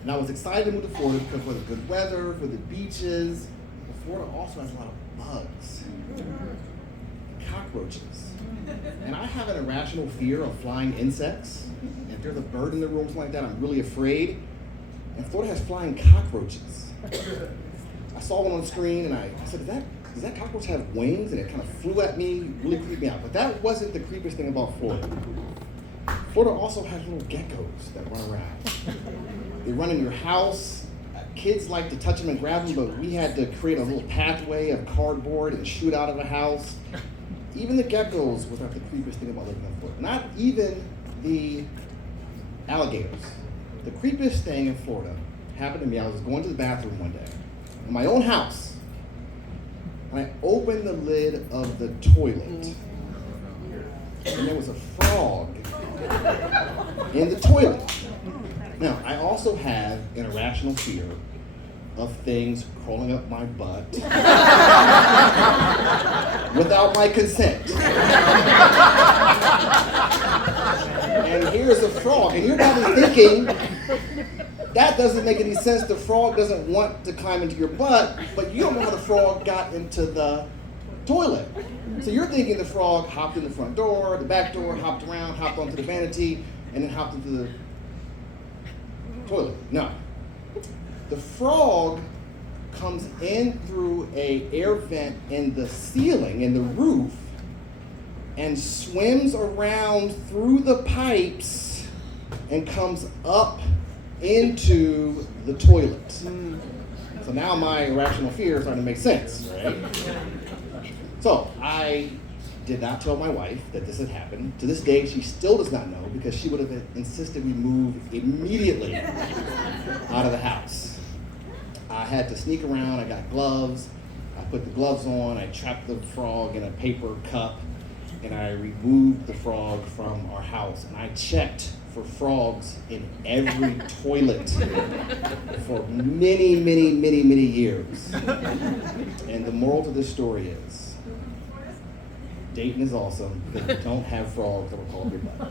and I was excited to move to Florida because for the good weather, for the beaches, but Florida also has a lot of bugs, cockroaches, and I have an irrational fear of flying insects. And if there's a bird in the room, something like that, I'm really afraid. And Florida has flying cockroaches. I saw one on the screen and I said, does that cockroach have wings? And it kind of flew at me, really creeped me out. But that wasn't the creepiest thing about Florida. Florida also has little geckos that run around. They run in your house. Kids like to touch them and grab them, but we had to create a little pathway of cardboard and shoot out of the house. Even the geckos was not the creepiest thing about living in Florida. Not even the alligators. The creepiest thing in Florida happened to me. I was going to the bathroom one day in my own house, and I opened the lid of the toilet, and there was a frog in the toilet. Now, I also have an irrational fear of things crawling up my butt without my consent. And here's a frog, and you're probably thinking, that doesn't make any sense. The frog doesn't want to climb into your butt, but you don't know how the frog got into the toilet. So you're thinking the frog hopped in the front door, the back door, hopped around, hopped onto the vanity, and then hopped into the toilet. No. The frog comes in through an air vent in the ceiling, in the roof, and swims around through the pipes and comes up into the toilet. So now my irrational fear is starting to make sense, right? So I did not tell my wife that this had happened. To this day, she still does not know because she would have insisted we move immediately out of the house. I had to sneak around. I got gloves. I put the gloves on. I trapped the frog in a paper cup, and I removed the frog from our house. And I checked for frogs in every toilet for many, many, many, many years. And the moral to this story is, Dayton is awesome because we don't have frogs that will call your butt.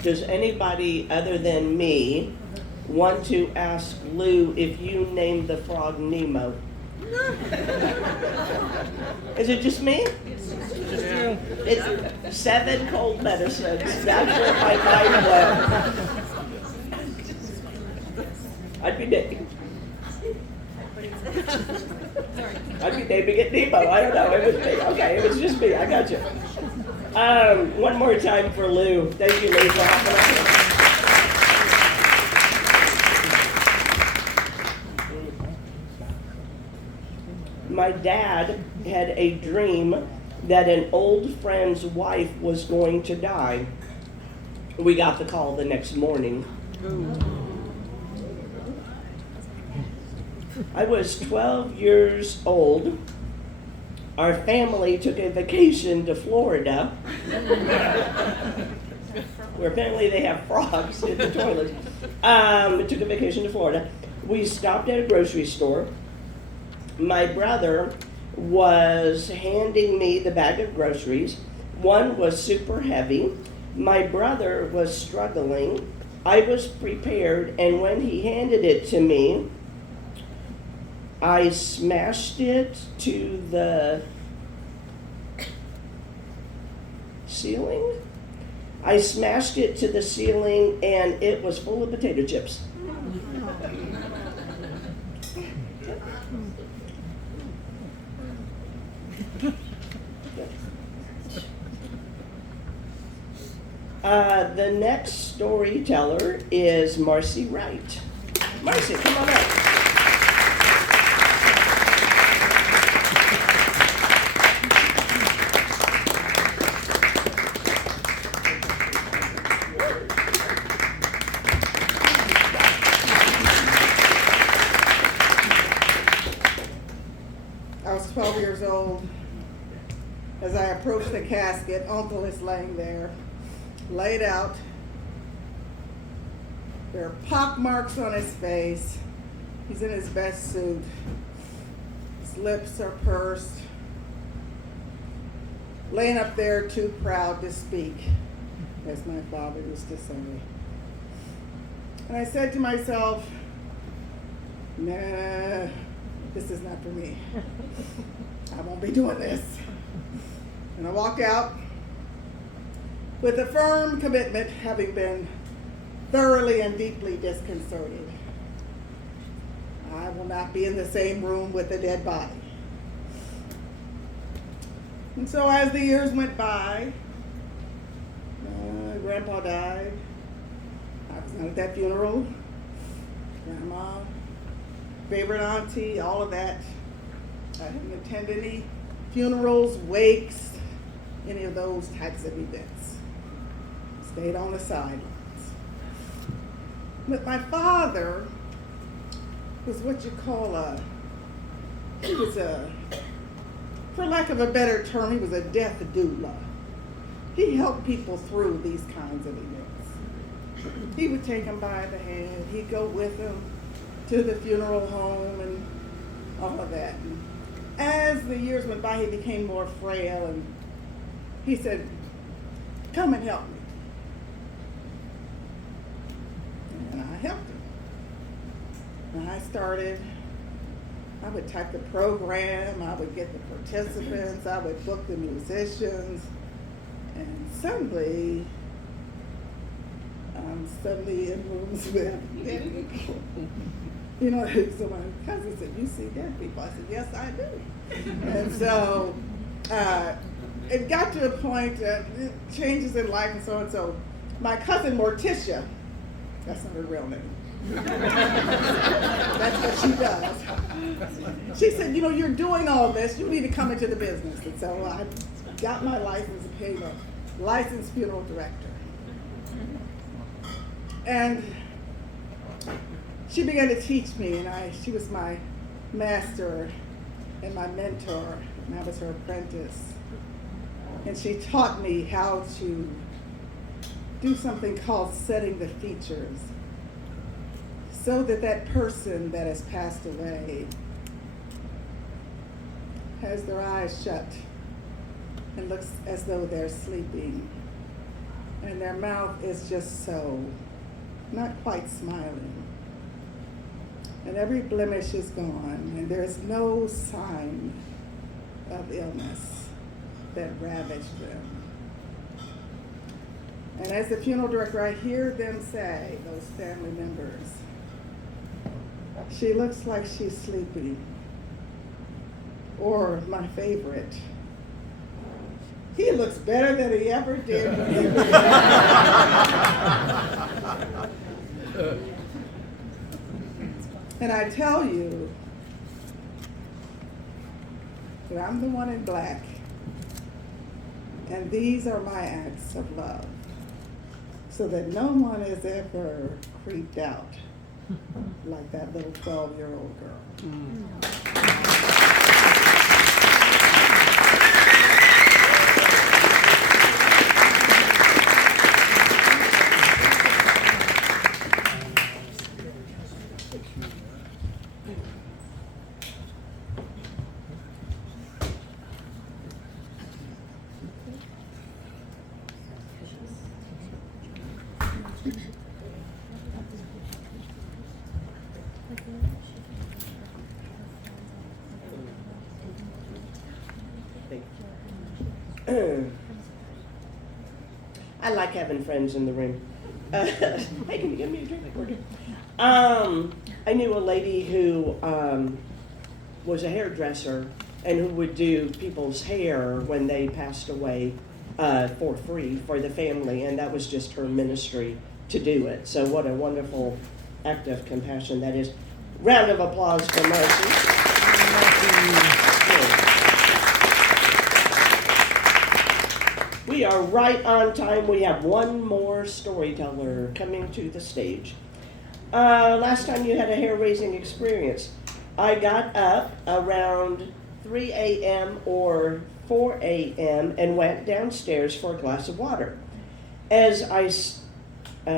Does anybody other than me want to ask Lou if you named the frog Nemo? Is it just me? It's 7 cold medicines. That's where my mind went. I'd be naming it Nemo. I don't know. It was me. Okay, it was just me. I got you. One more time for Lou. Thank you, Lou, for hopping up. My dad had a dream that an old friend's wife was going to die. We got the call the next morning. I was 12 years old. Our family took a vacation to Florida, where apparently they have frogs in the toilet. We took a vacation to Florida. We stopped at a grocery store. My brother was handing me the bag of groceries. One was super heavy. My brother was struggling. I was prepared, and when he handed it to me, I smashed it to the ceiling. I smashed it to the ceiling, and it was full of potato chips. The next storyteller is Marcy Wright. Marcy, come on up. I was 12 years old. As I approached the casket, Uncle is laying there, laid out. There are pock marks on his face. He's in his best suit. His lips are pursed. Laying up there too proud to speak, as my father used to say. And I said to myself, nah, this is not for me. I won't be doing this. And I walked out with a firm commitment, having been thoroughly and deeply disconcerted. I will not be in the same room with a dead body. And so as the years went by, Grandpa died. I was not at that funeral. Grandma, favorite auntie, all of that. I didn't attend any funerals, wakes, any of those types of events. Stayed on the sidelines. But my father was what you call for lack of a better term, he was a death doula. He helped people through these kinds of events. He would take them by the hand. He'd go with them to the funeral home and all of that. And as the years went by, he became more frail, and he said, come and help me. And I helped him. And I would type the program, I would get the participants, I would book the musicians, and suddenly in rooms with dead people. You know, so my cousin said, you see dead people? I said, yes, I do. And so it got to a point, changes in life and so on. So my cousin Morticia, that's not her real name. That's what she does. She said, you know, you're doing all this, you need to come into the business. And so I got my license and became a licensed funeral director. And she began to teach me, and she was my master and my mentor, and I was her apprentice. And she taught me how to do something called setting the features, so that that person that has passed away has their eyes shut and looks as though they're sleeping, and their mouth is just so not quite smiling, and every blemish is gone, and there's no sign of illness. that ravaged them. And as the funeral director, I hear them say, those family members, she looks like she's sleepy. Or my favorite, he looks better than he ever did when he was And I tell you that I'm the one in black, and these are my acts of love, so that no one is ever creeped out like that little 12-year-old girl. I like having friends in the room. Hey, can you give me a drink? We're good. I knew a lady who was a hairdresser and who would do people's hair when they passed away for free for the family, and that was just her ministry to do it. So what a wonderful act of compassion that is. Round of applause for Marcy. We are right on time. We have one more storyteller coming to the stage. Last time you had a hair-raising experience. I got up around 3 a.m. or 4 a.m. and went downstairs for a glass of water. As I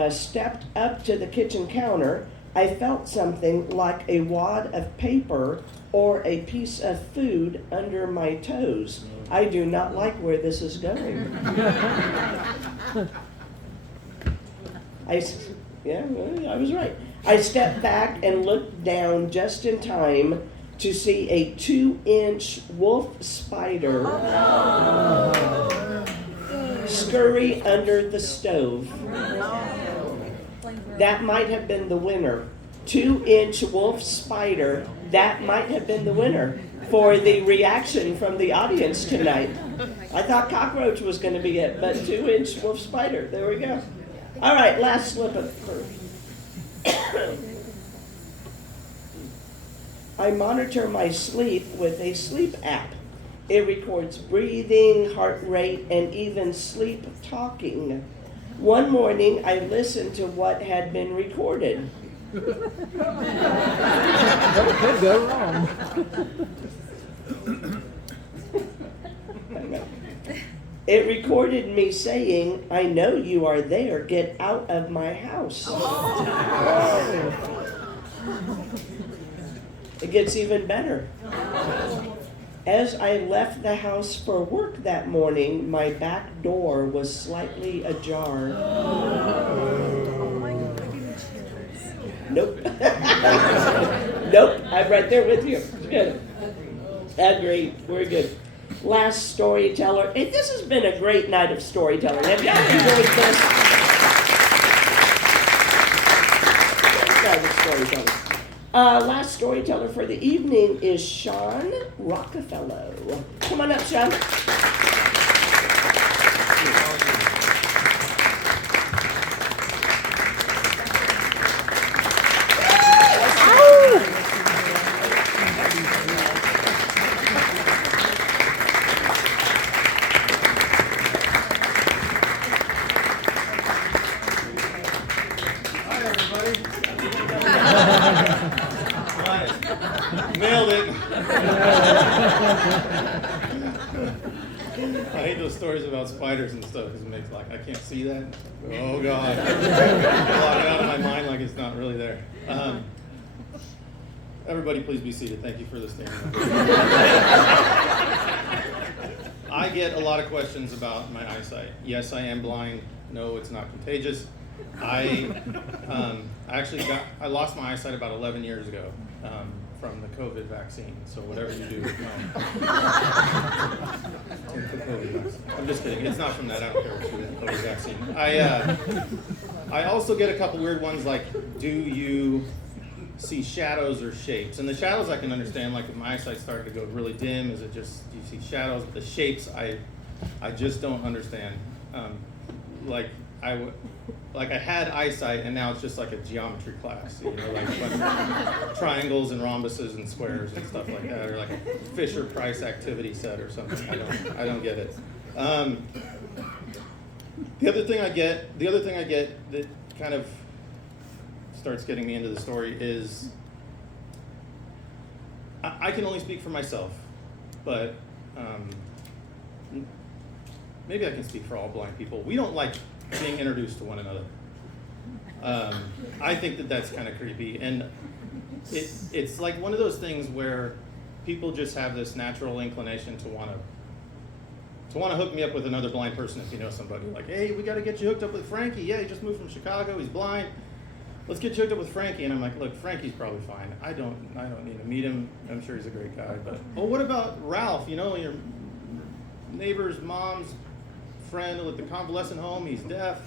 stepped up to the kitchen counter, I felt something like a wad of paper or a piece of food under my toes. I do not like where this is going. I was right. I stepped back and looked down just in time to see a 2-inch wolf spider scurry under the stove. That might have been the winner. 2-inch wolf spider, that might have been the winner for the reaction from the audience tonight. I thought cockroach was going to be it, but 2-inch wolf spider. There we go. All right, last slip of proof. I monitor my sleep with a sleep app. It records breathing, heart rate, and even sleep talking. One morning, I listened to what had been recorded. What could go wrong? It recorded me saying, "I know you are there. Get out of my house." It gets even better. As I left the house for work that morning, my back door was slightly ajar. Nope. Nope, I'm right there with you. It's good. Agreed. We're good. Last storyteller. Hey, this has been a great night of storytelling. Have y'all enjoyed this? Night of storytelling. Last storyteller for the evening is Sean Rockefeller. Come on up, Sean. Nailed it. I hate those stories about spiders and stuff because it makes I can't see that. Oh God. Block it out of my mind like it's not really there. Everybody please be seated. Thank you for listening. I get a lot of questions about my eyesight. Yes, I am blind. No, it's not contagious. I lost my eyesight about 11 years ago from the COVID vaccine. So whatever you do, no. Take the COVID vaccine. I'm just kidding. It's not from that. I don't care what you do. COVID vaccine. I also get a couple weird ones like, do you see shadows or shapes? And the shadows I can understand. Like if my eyesight started to go really dim, is it just do you see shadows? But the shapes I just don't understand. Like I had eyesight and now it's just like a geometry class, you know, like triangles and rhombuses and squares and stuff like that, or like a Fisher-Price activity set or something. I don't get it. The other thing I get that kind of starts getting me into the story is I can only speak for myself, but maybe I can speak for all blind people. We don't like being introduced to one another. I think that that's kind of creepy, and it's like one of those things where people just have this natural inclination to want to hook me up with another blind person if you know somebody. Like, hey, we got to get you hooked up with Frankie. Yeah, he just moved from Chicago. He's blind. Let's get you hooked up with Frankie. And I'm like, look, Frankie's probably fine. I don't need to meet him. I'm sure he's a great guy. But what about Ralph? You know, your neighbor's mom's friend with the convalescent home. He's deaf.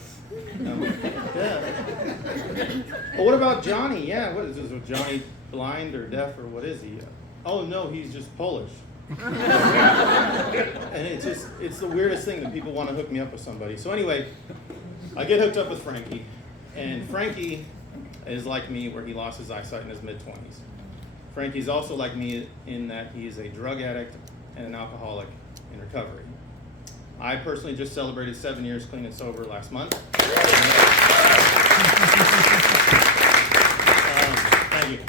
Well, what about Johnny? Yeah, what is this? Was Johnny blind or deaf or what is he? Oh no, he's just Polish. And it's the weirdest thing that people want to hook me up with somebody. So anyway, I get hooked up with Frankie, and Frankie is like me where he lost his eyesight in his mid-20s. Frankie's also like me in that he's a drug addict and an alcoholic in recovery. I personally just celebrated 7 years clean and sober last month. Thank you.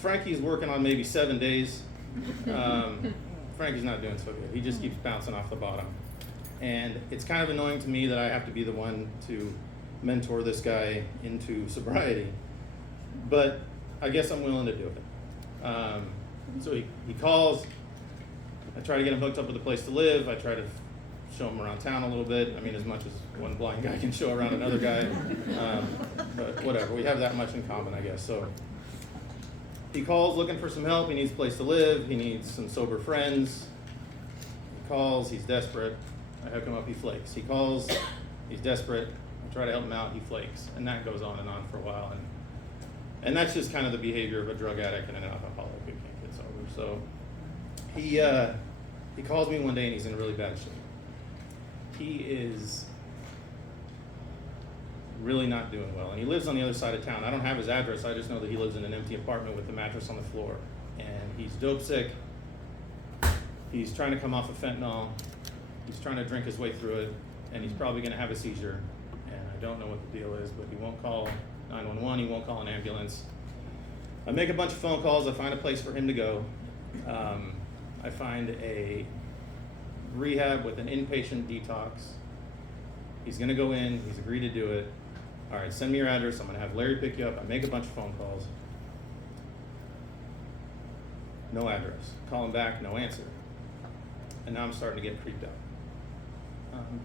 Frankie's working on maybe 7 days. Frankie's not doing so good. He just keeps bouncing off the bottom. And it's kind of annoying to me that I have to be the one to mentor this guy into sobriety. But I guess I'm willing to do it. So he calls. I try to get him hooked up with a place to live. I try to show him around town a little bit. I mean, as much as one blind guy can show around another guy. But whatever, we have that much in common, I guess. So he calls looking for some help. He needs a place to live. He needs some sober friends. He calls, he's desperate. I hook him up, he flakes. He calls, he's desperate. I try to help him out, he flakes. And that goes on for a while. And that's just kind of the behavior of a drug addict and an alcoholic who can't get sober. So he calls me one day and he's in really bad shape. He is really not doing well. And he lives on the other side of town. I don't have his address. I just know that he lives in an empty apartment with a mattress on the floor. And he's dope sick. He's trying to come off of fentanyl. He's trying to drink his way through it. And he's probably going to have a seizure. And I don't know what the deal is, but he won't call 911. He won't call an ambulance. I make a bunch of phone calls. I find a place for him to go. I find a rehab with an inpatient detox. He's going to go in. He's agreed to do it. All right, send me your address. I'm going to have Larry pick you up. I make a bunch of phone calls. No address. Call him back, no answer. And now I'm starting to get creeped out.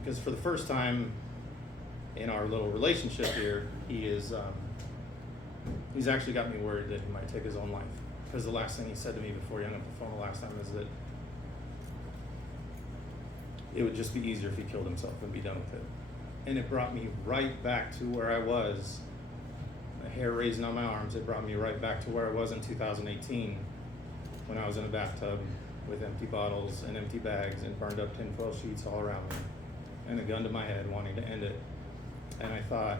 Because for the first time in our little relationship here, he's actually got me worried that he might take his own life. Because the last thing he said to me before he hung up the phone the last time is that it would just be easier if he killed himself and be done with it. And it brought me right back to where I was, a hair raising on my arms. It brought me right back to where I was in 2018 when I was in a bathtub with empty bottles and empty bags and burned up tinfoil sheets all around me and a gun to my head wanting to end it. And I thought,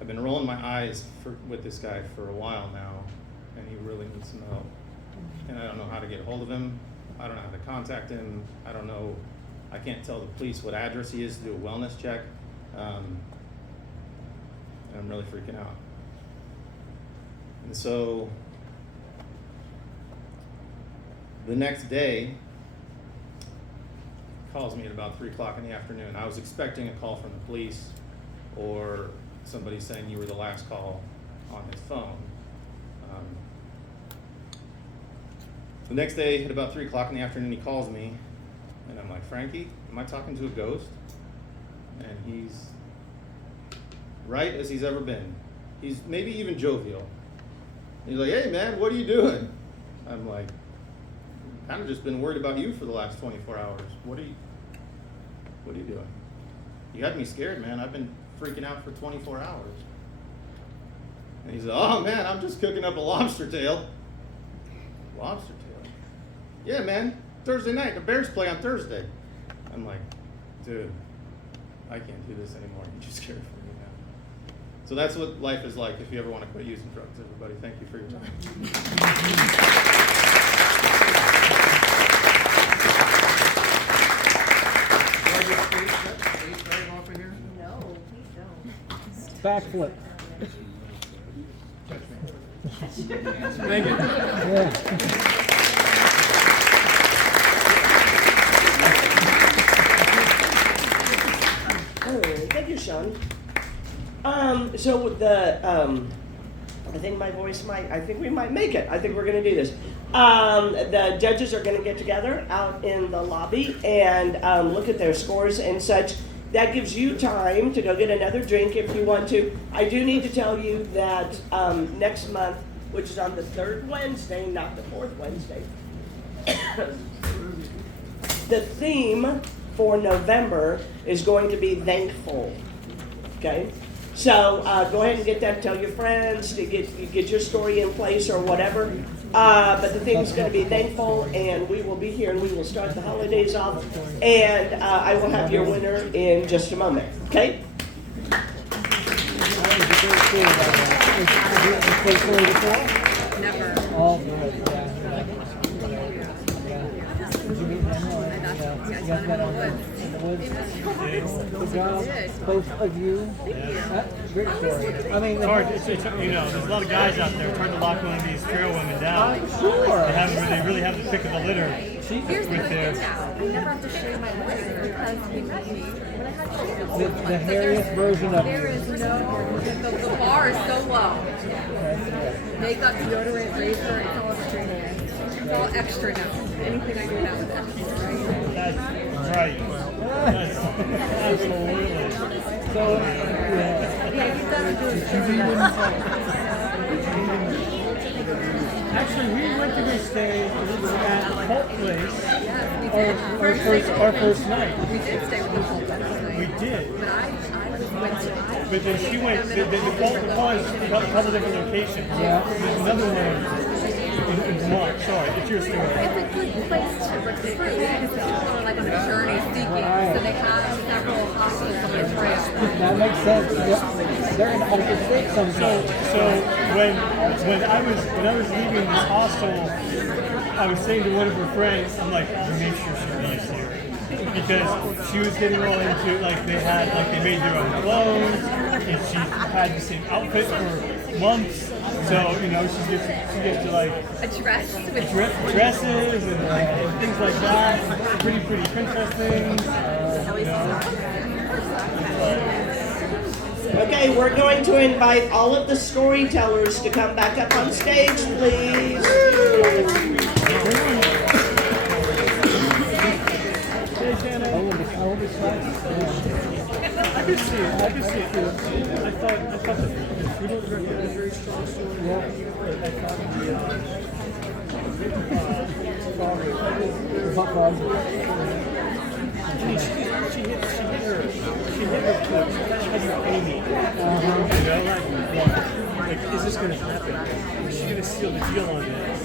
I've been rolling my eyes with this guy for a while now, and he really needs some help. And I don't know how to get a hold of him. I don't know how to contact him. I don't know. I can't tell the police what address he is to do a wellness check. And I'm really freaking out. And so the next day, he calls me at about 3 o'clock in the afternoon. I was expecting a call from the police or somebody saying you were the last call on his phone. The next day at about 3 o'clock in the afternoon, he calls me And I'm like, Frankie, am I talking to a ghost? And he's right as he's ever been. He's maybe even jovial. He's like, hey man, what are you doing? I'm like, kind of just been worried about you for the last 24 hours. What are you doing? You had me scared, man. I've been freaking out for 24 hours. And he said, oh man, I'm just cooking up a lobster tail. Lobster tail? Yeah, man. Thursday night. The Bears play on Thursday. I'm like, dude, I can't do this anymore. You're just scared for me now. So that's what life is like if you ever want to quit using drugs, everybody. Thank you for your time. Backflip. Thank you. Yeah. Oh, thank you, Sean. So I think I think we might make it. I think we're gonna do this. The judges are gonna get together out in the lobby and look at their scores and such. That gives you time to go get another drink if you want to. I do need to tell you that next month, which is on the third Wednesday, not the fourth Wednesday, the theme for November is going to be thankful. Okay? So go ahead and get that. Tell your friends to get your story in place or whatever. But the theme is going to be thankful, and we will be here, and we will start the holidays off. And I will have your winner in just a moment. Okay? Never. Oh, good. Yeah. Did you meet him? Yeah, You guys met on the woods? Good job, both of you. Great story. I mean, It's hard. It's, you know, there's a lot of guys out there trying to lock one of these trail women down. sure. They really have the pick of the litter Here's the with thing their. now. I never have to shave my legs because when I had children. The hairiest version of There you. is no, the bar is so low. Makeup, deodorant, razor, it's all extra now. It's all extra now. Anything I do now is extra, right? That's right. That's absolutely. So, yeah. Yeah, you gotta do it. Actually, we went to go stay at Holt Place Yes, we did. our first night. We did stay with the whole family. We did. But I went to. But then she went, the call is a couple different locations. There's another one in Vermont. Sorry, it's your story. It's a good place to recruit because people are like on a journey seeking, so they have several hospitals on the trail. That makes sense. Yep. They're in Oklahoma State sometimes. So when I was leaving this hostel, I was saying to one of her friends, I'm like, make sure she leaves here. Because she was getting all into, like, they made their own clothes, and she had the same outfit for months. So, you know, she gets to like A dress with dresses and things like that. Pretty princess things. You know. Okay, we're going to invite all of the storytellers to come back up on stage, please. I could see it. I thought the funeral director was very strong. She hit her Amy. You know, like, is this gonna happen? Is she gonna seal the deal on this?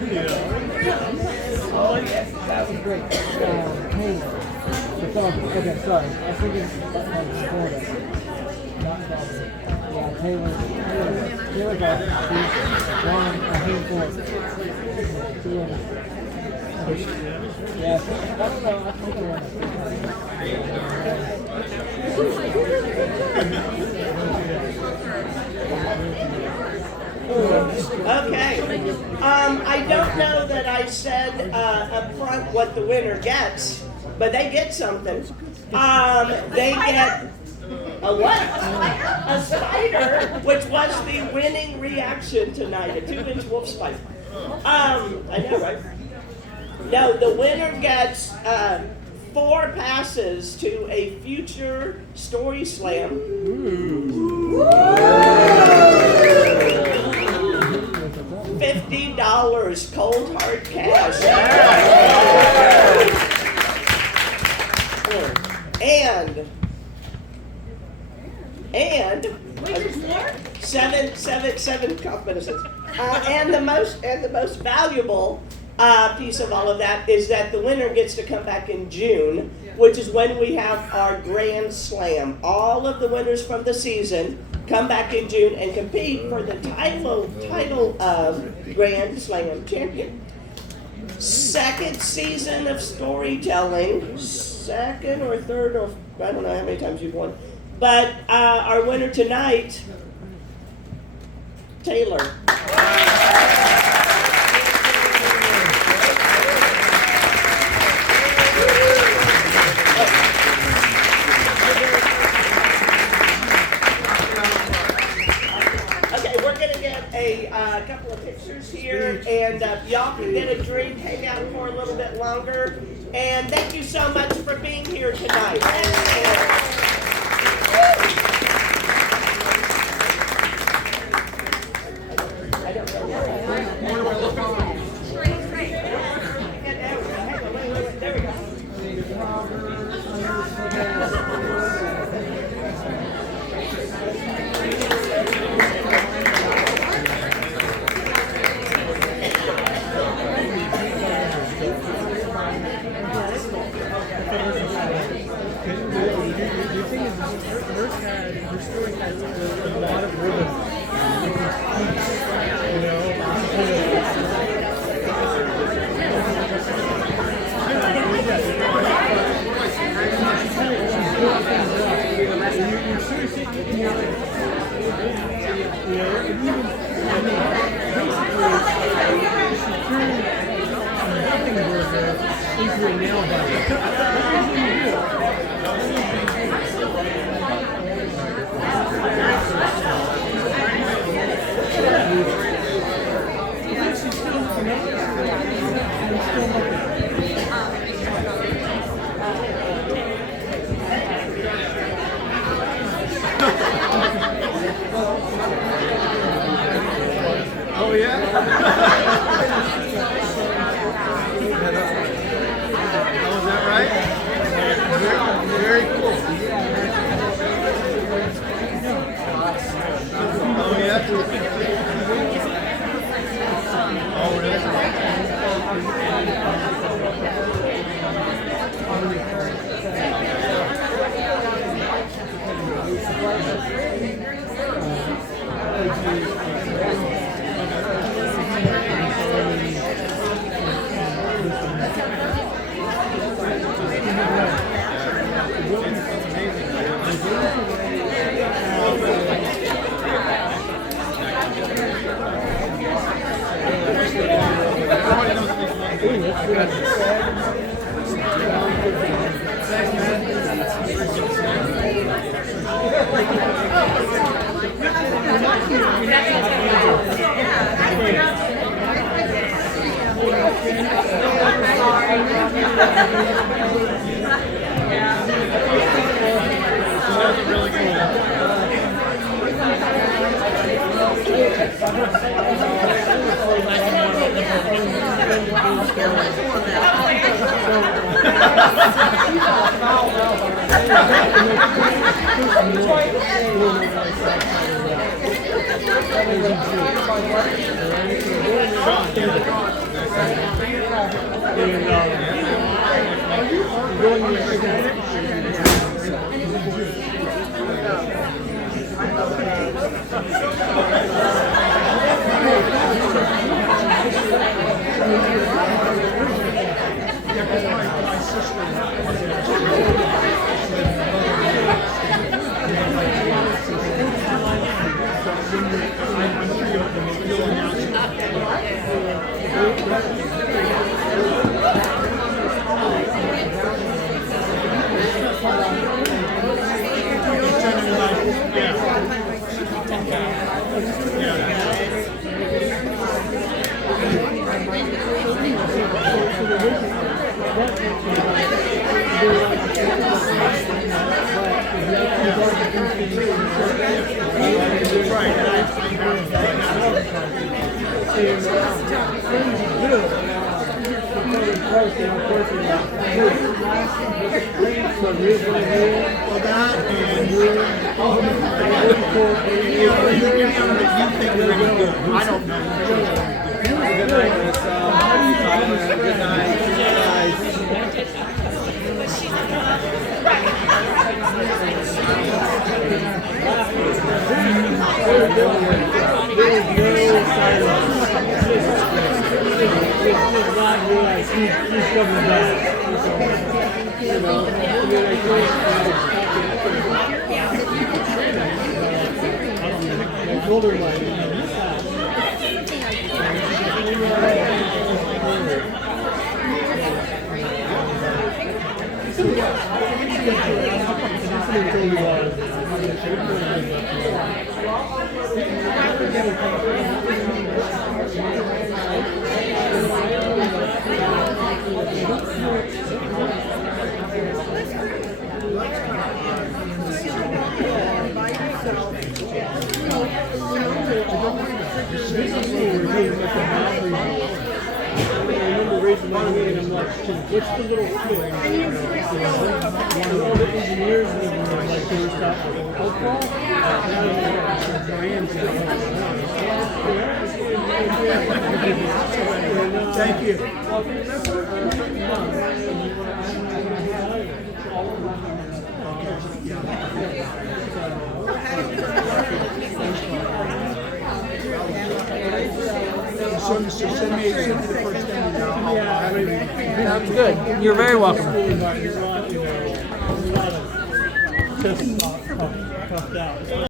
You know? Like, That was great. Taylor. The dog. Okay, sorry. I was thinking Florida. Not Florida. Yeah, Taylor. Taylor's awesome. She's won a handful of 2 of them. Yeah, I don't know. I think I Okay. I don't know that I said up front what the winner gets, but they get something. They get a what? A spider, which was the winning reaction tonight, a 2-inch wolf spider. I know, right? No, the winner gets 4 passes to a future Story Slam. $50 cold hard cash. And seven cup medicines. And the most valuable piece of all of that is that the winner gets to come back in June, which is when we have our Grand Slam. All of the winners from the season come back in June and compete for the title of Grand Slam champion. Second season of storytelling, second or third, or I don't know how many times you've won. But our winner tonight, Taylor. Okay, we're gonna get a couple of pictures here, and y'all can get a drink, hang out for a little bit longer. And thank you so much for being here tonight. originally here for that, and we're looking for you think we're gonna go. I don't know. Good night, good night. He's coming back. You know, and then I told her raising my hand and I'm like, what's the little kid? And all the engineers and like they were stopping. Thank you. Send me the first thing. Sounds good. You're very welcome. Just toughed out.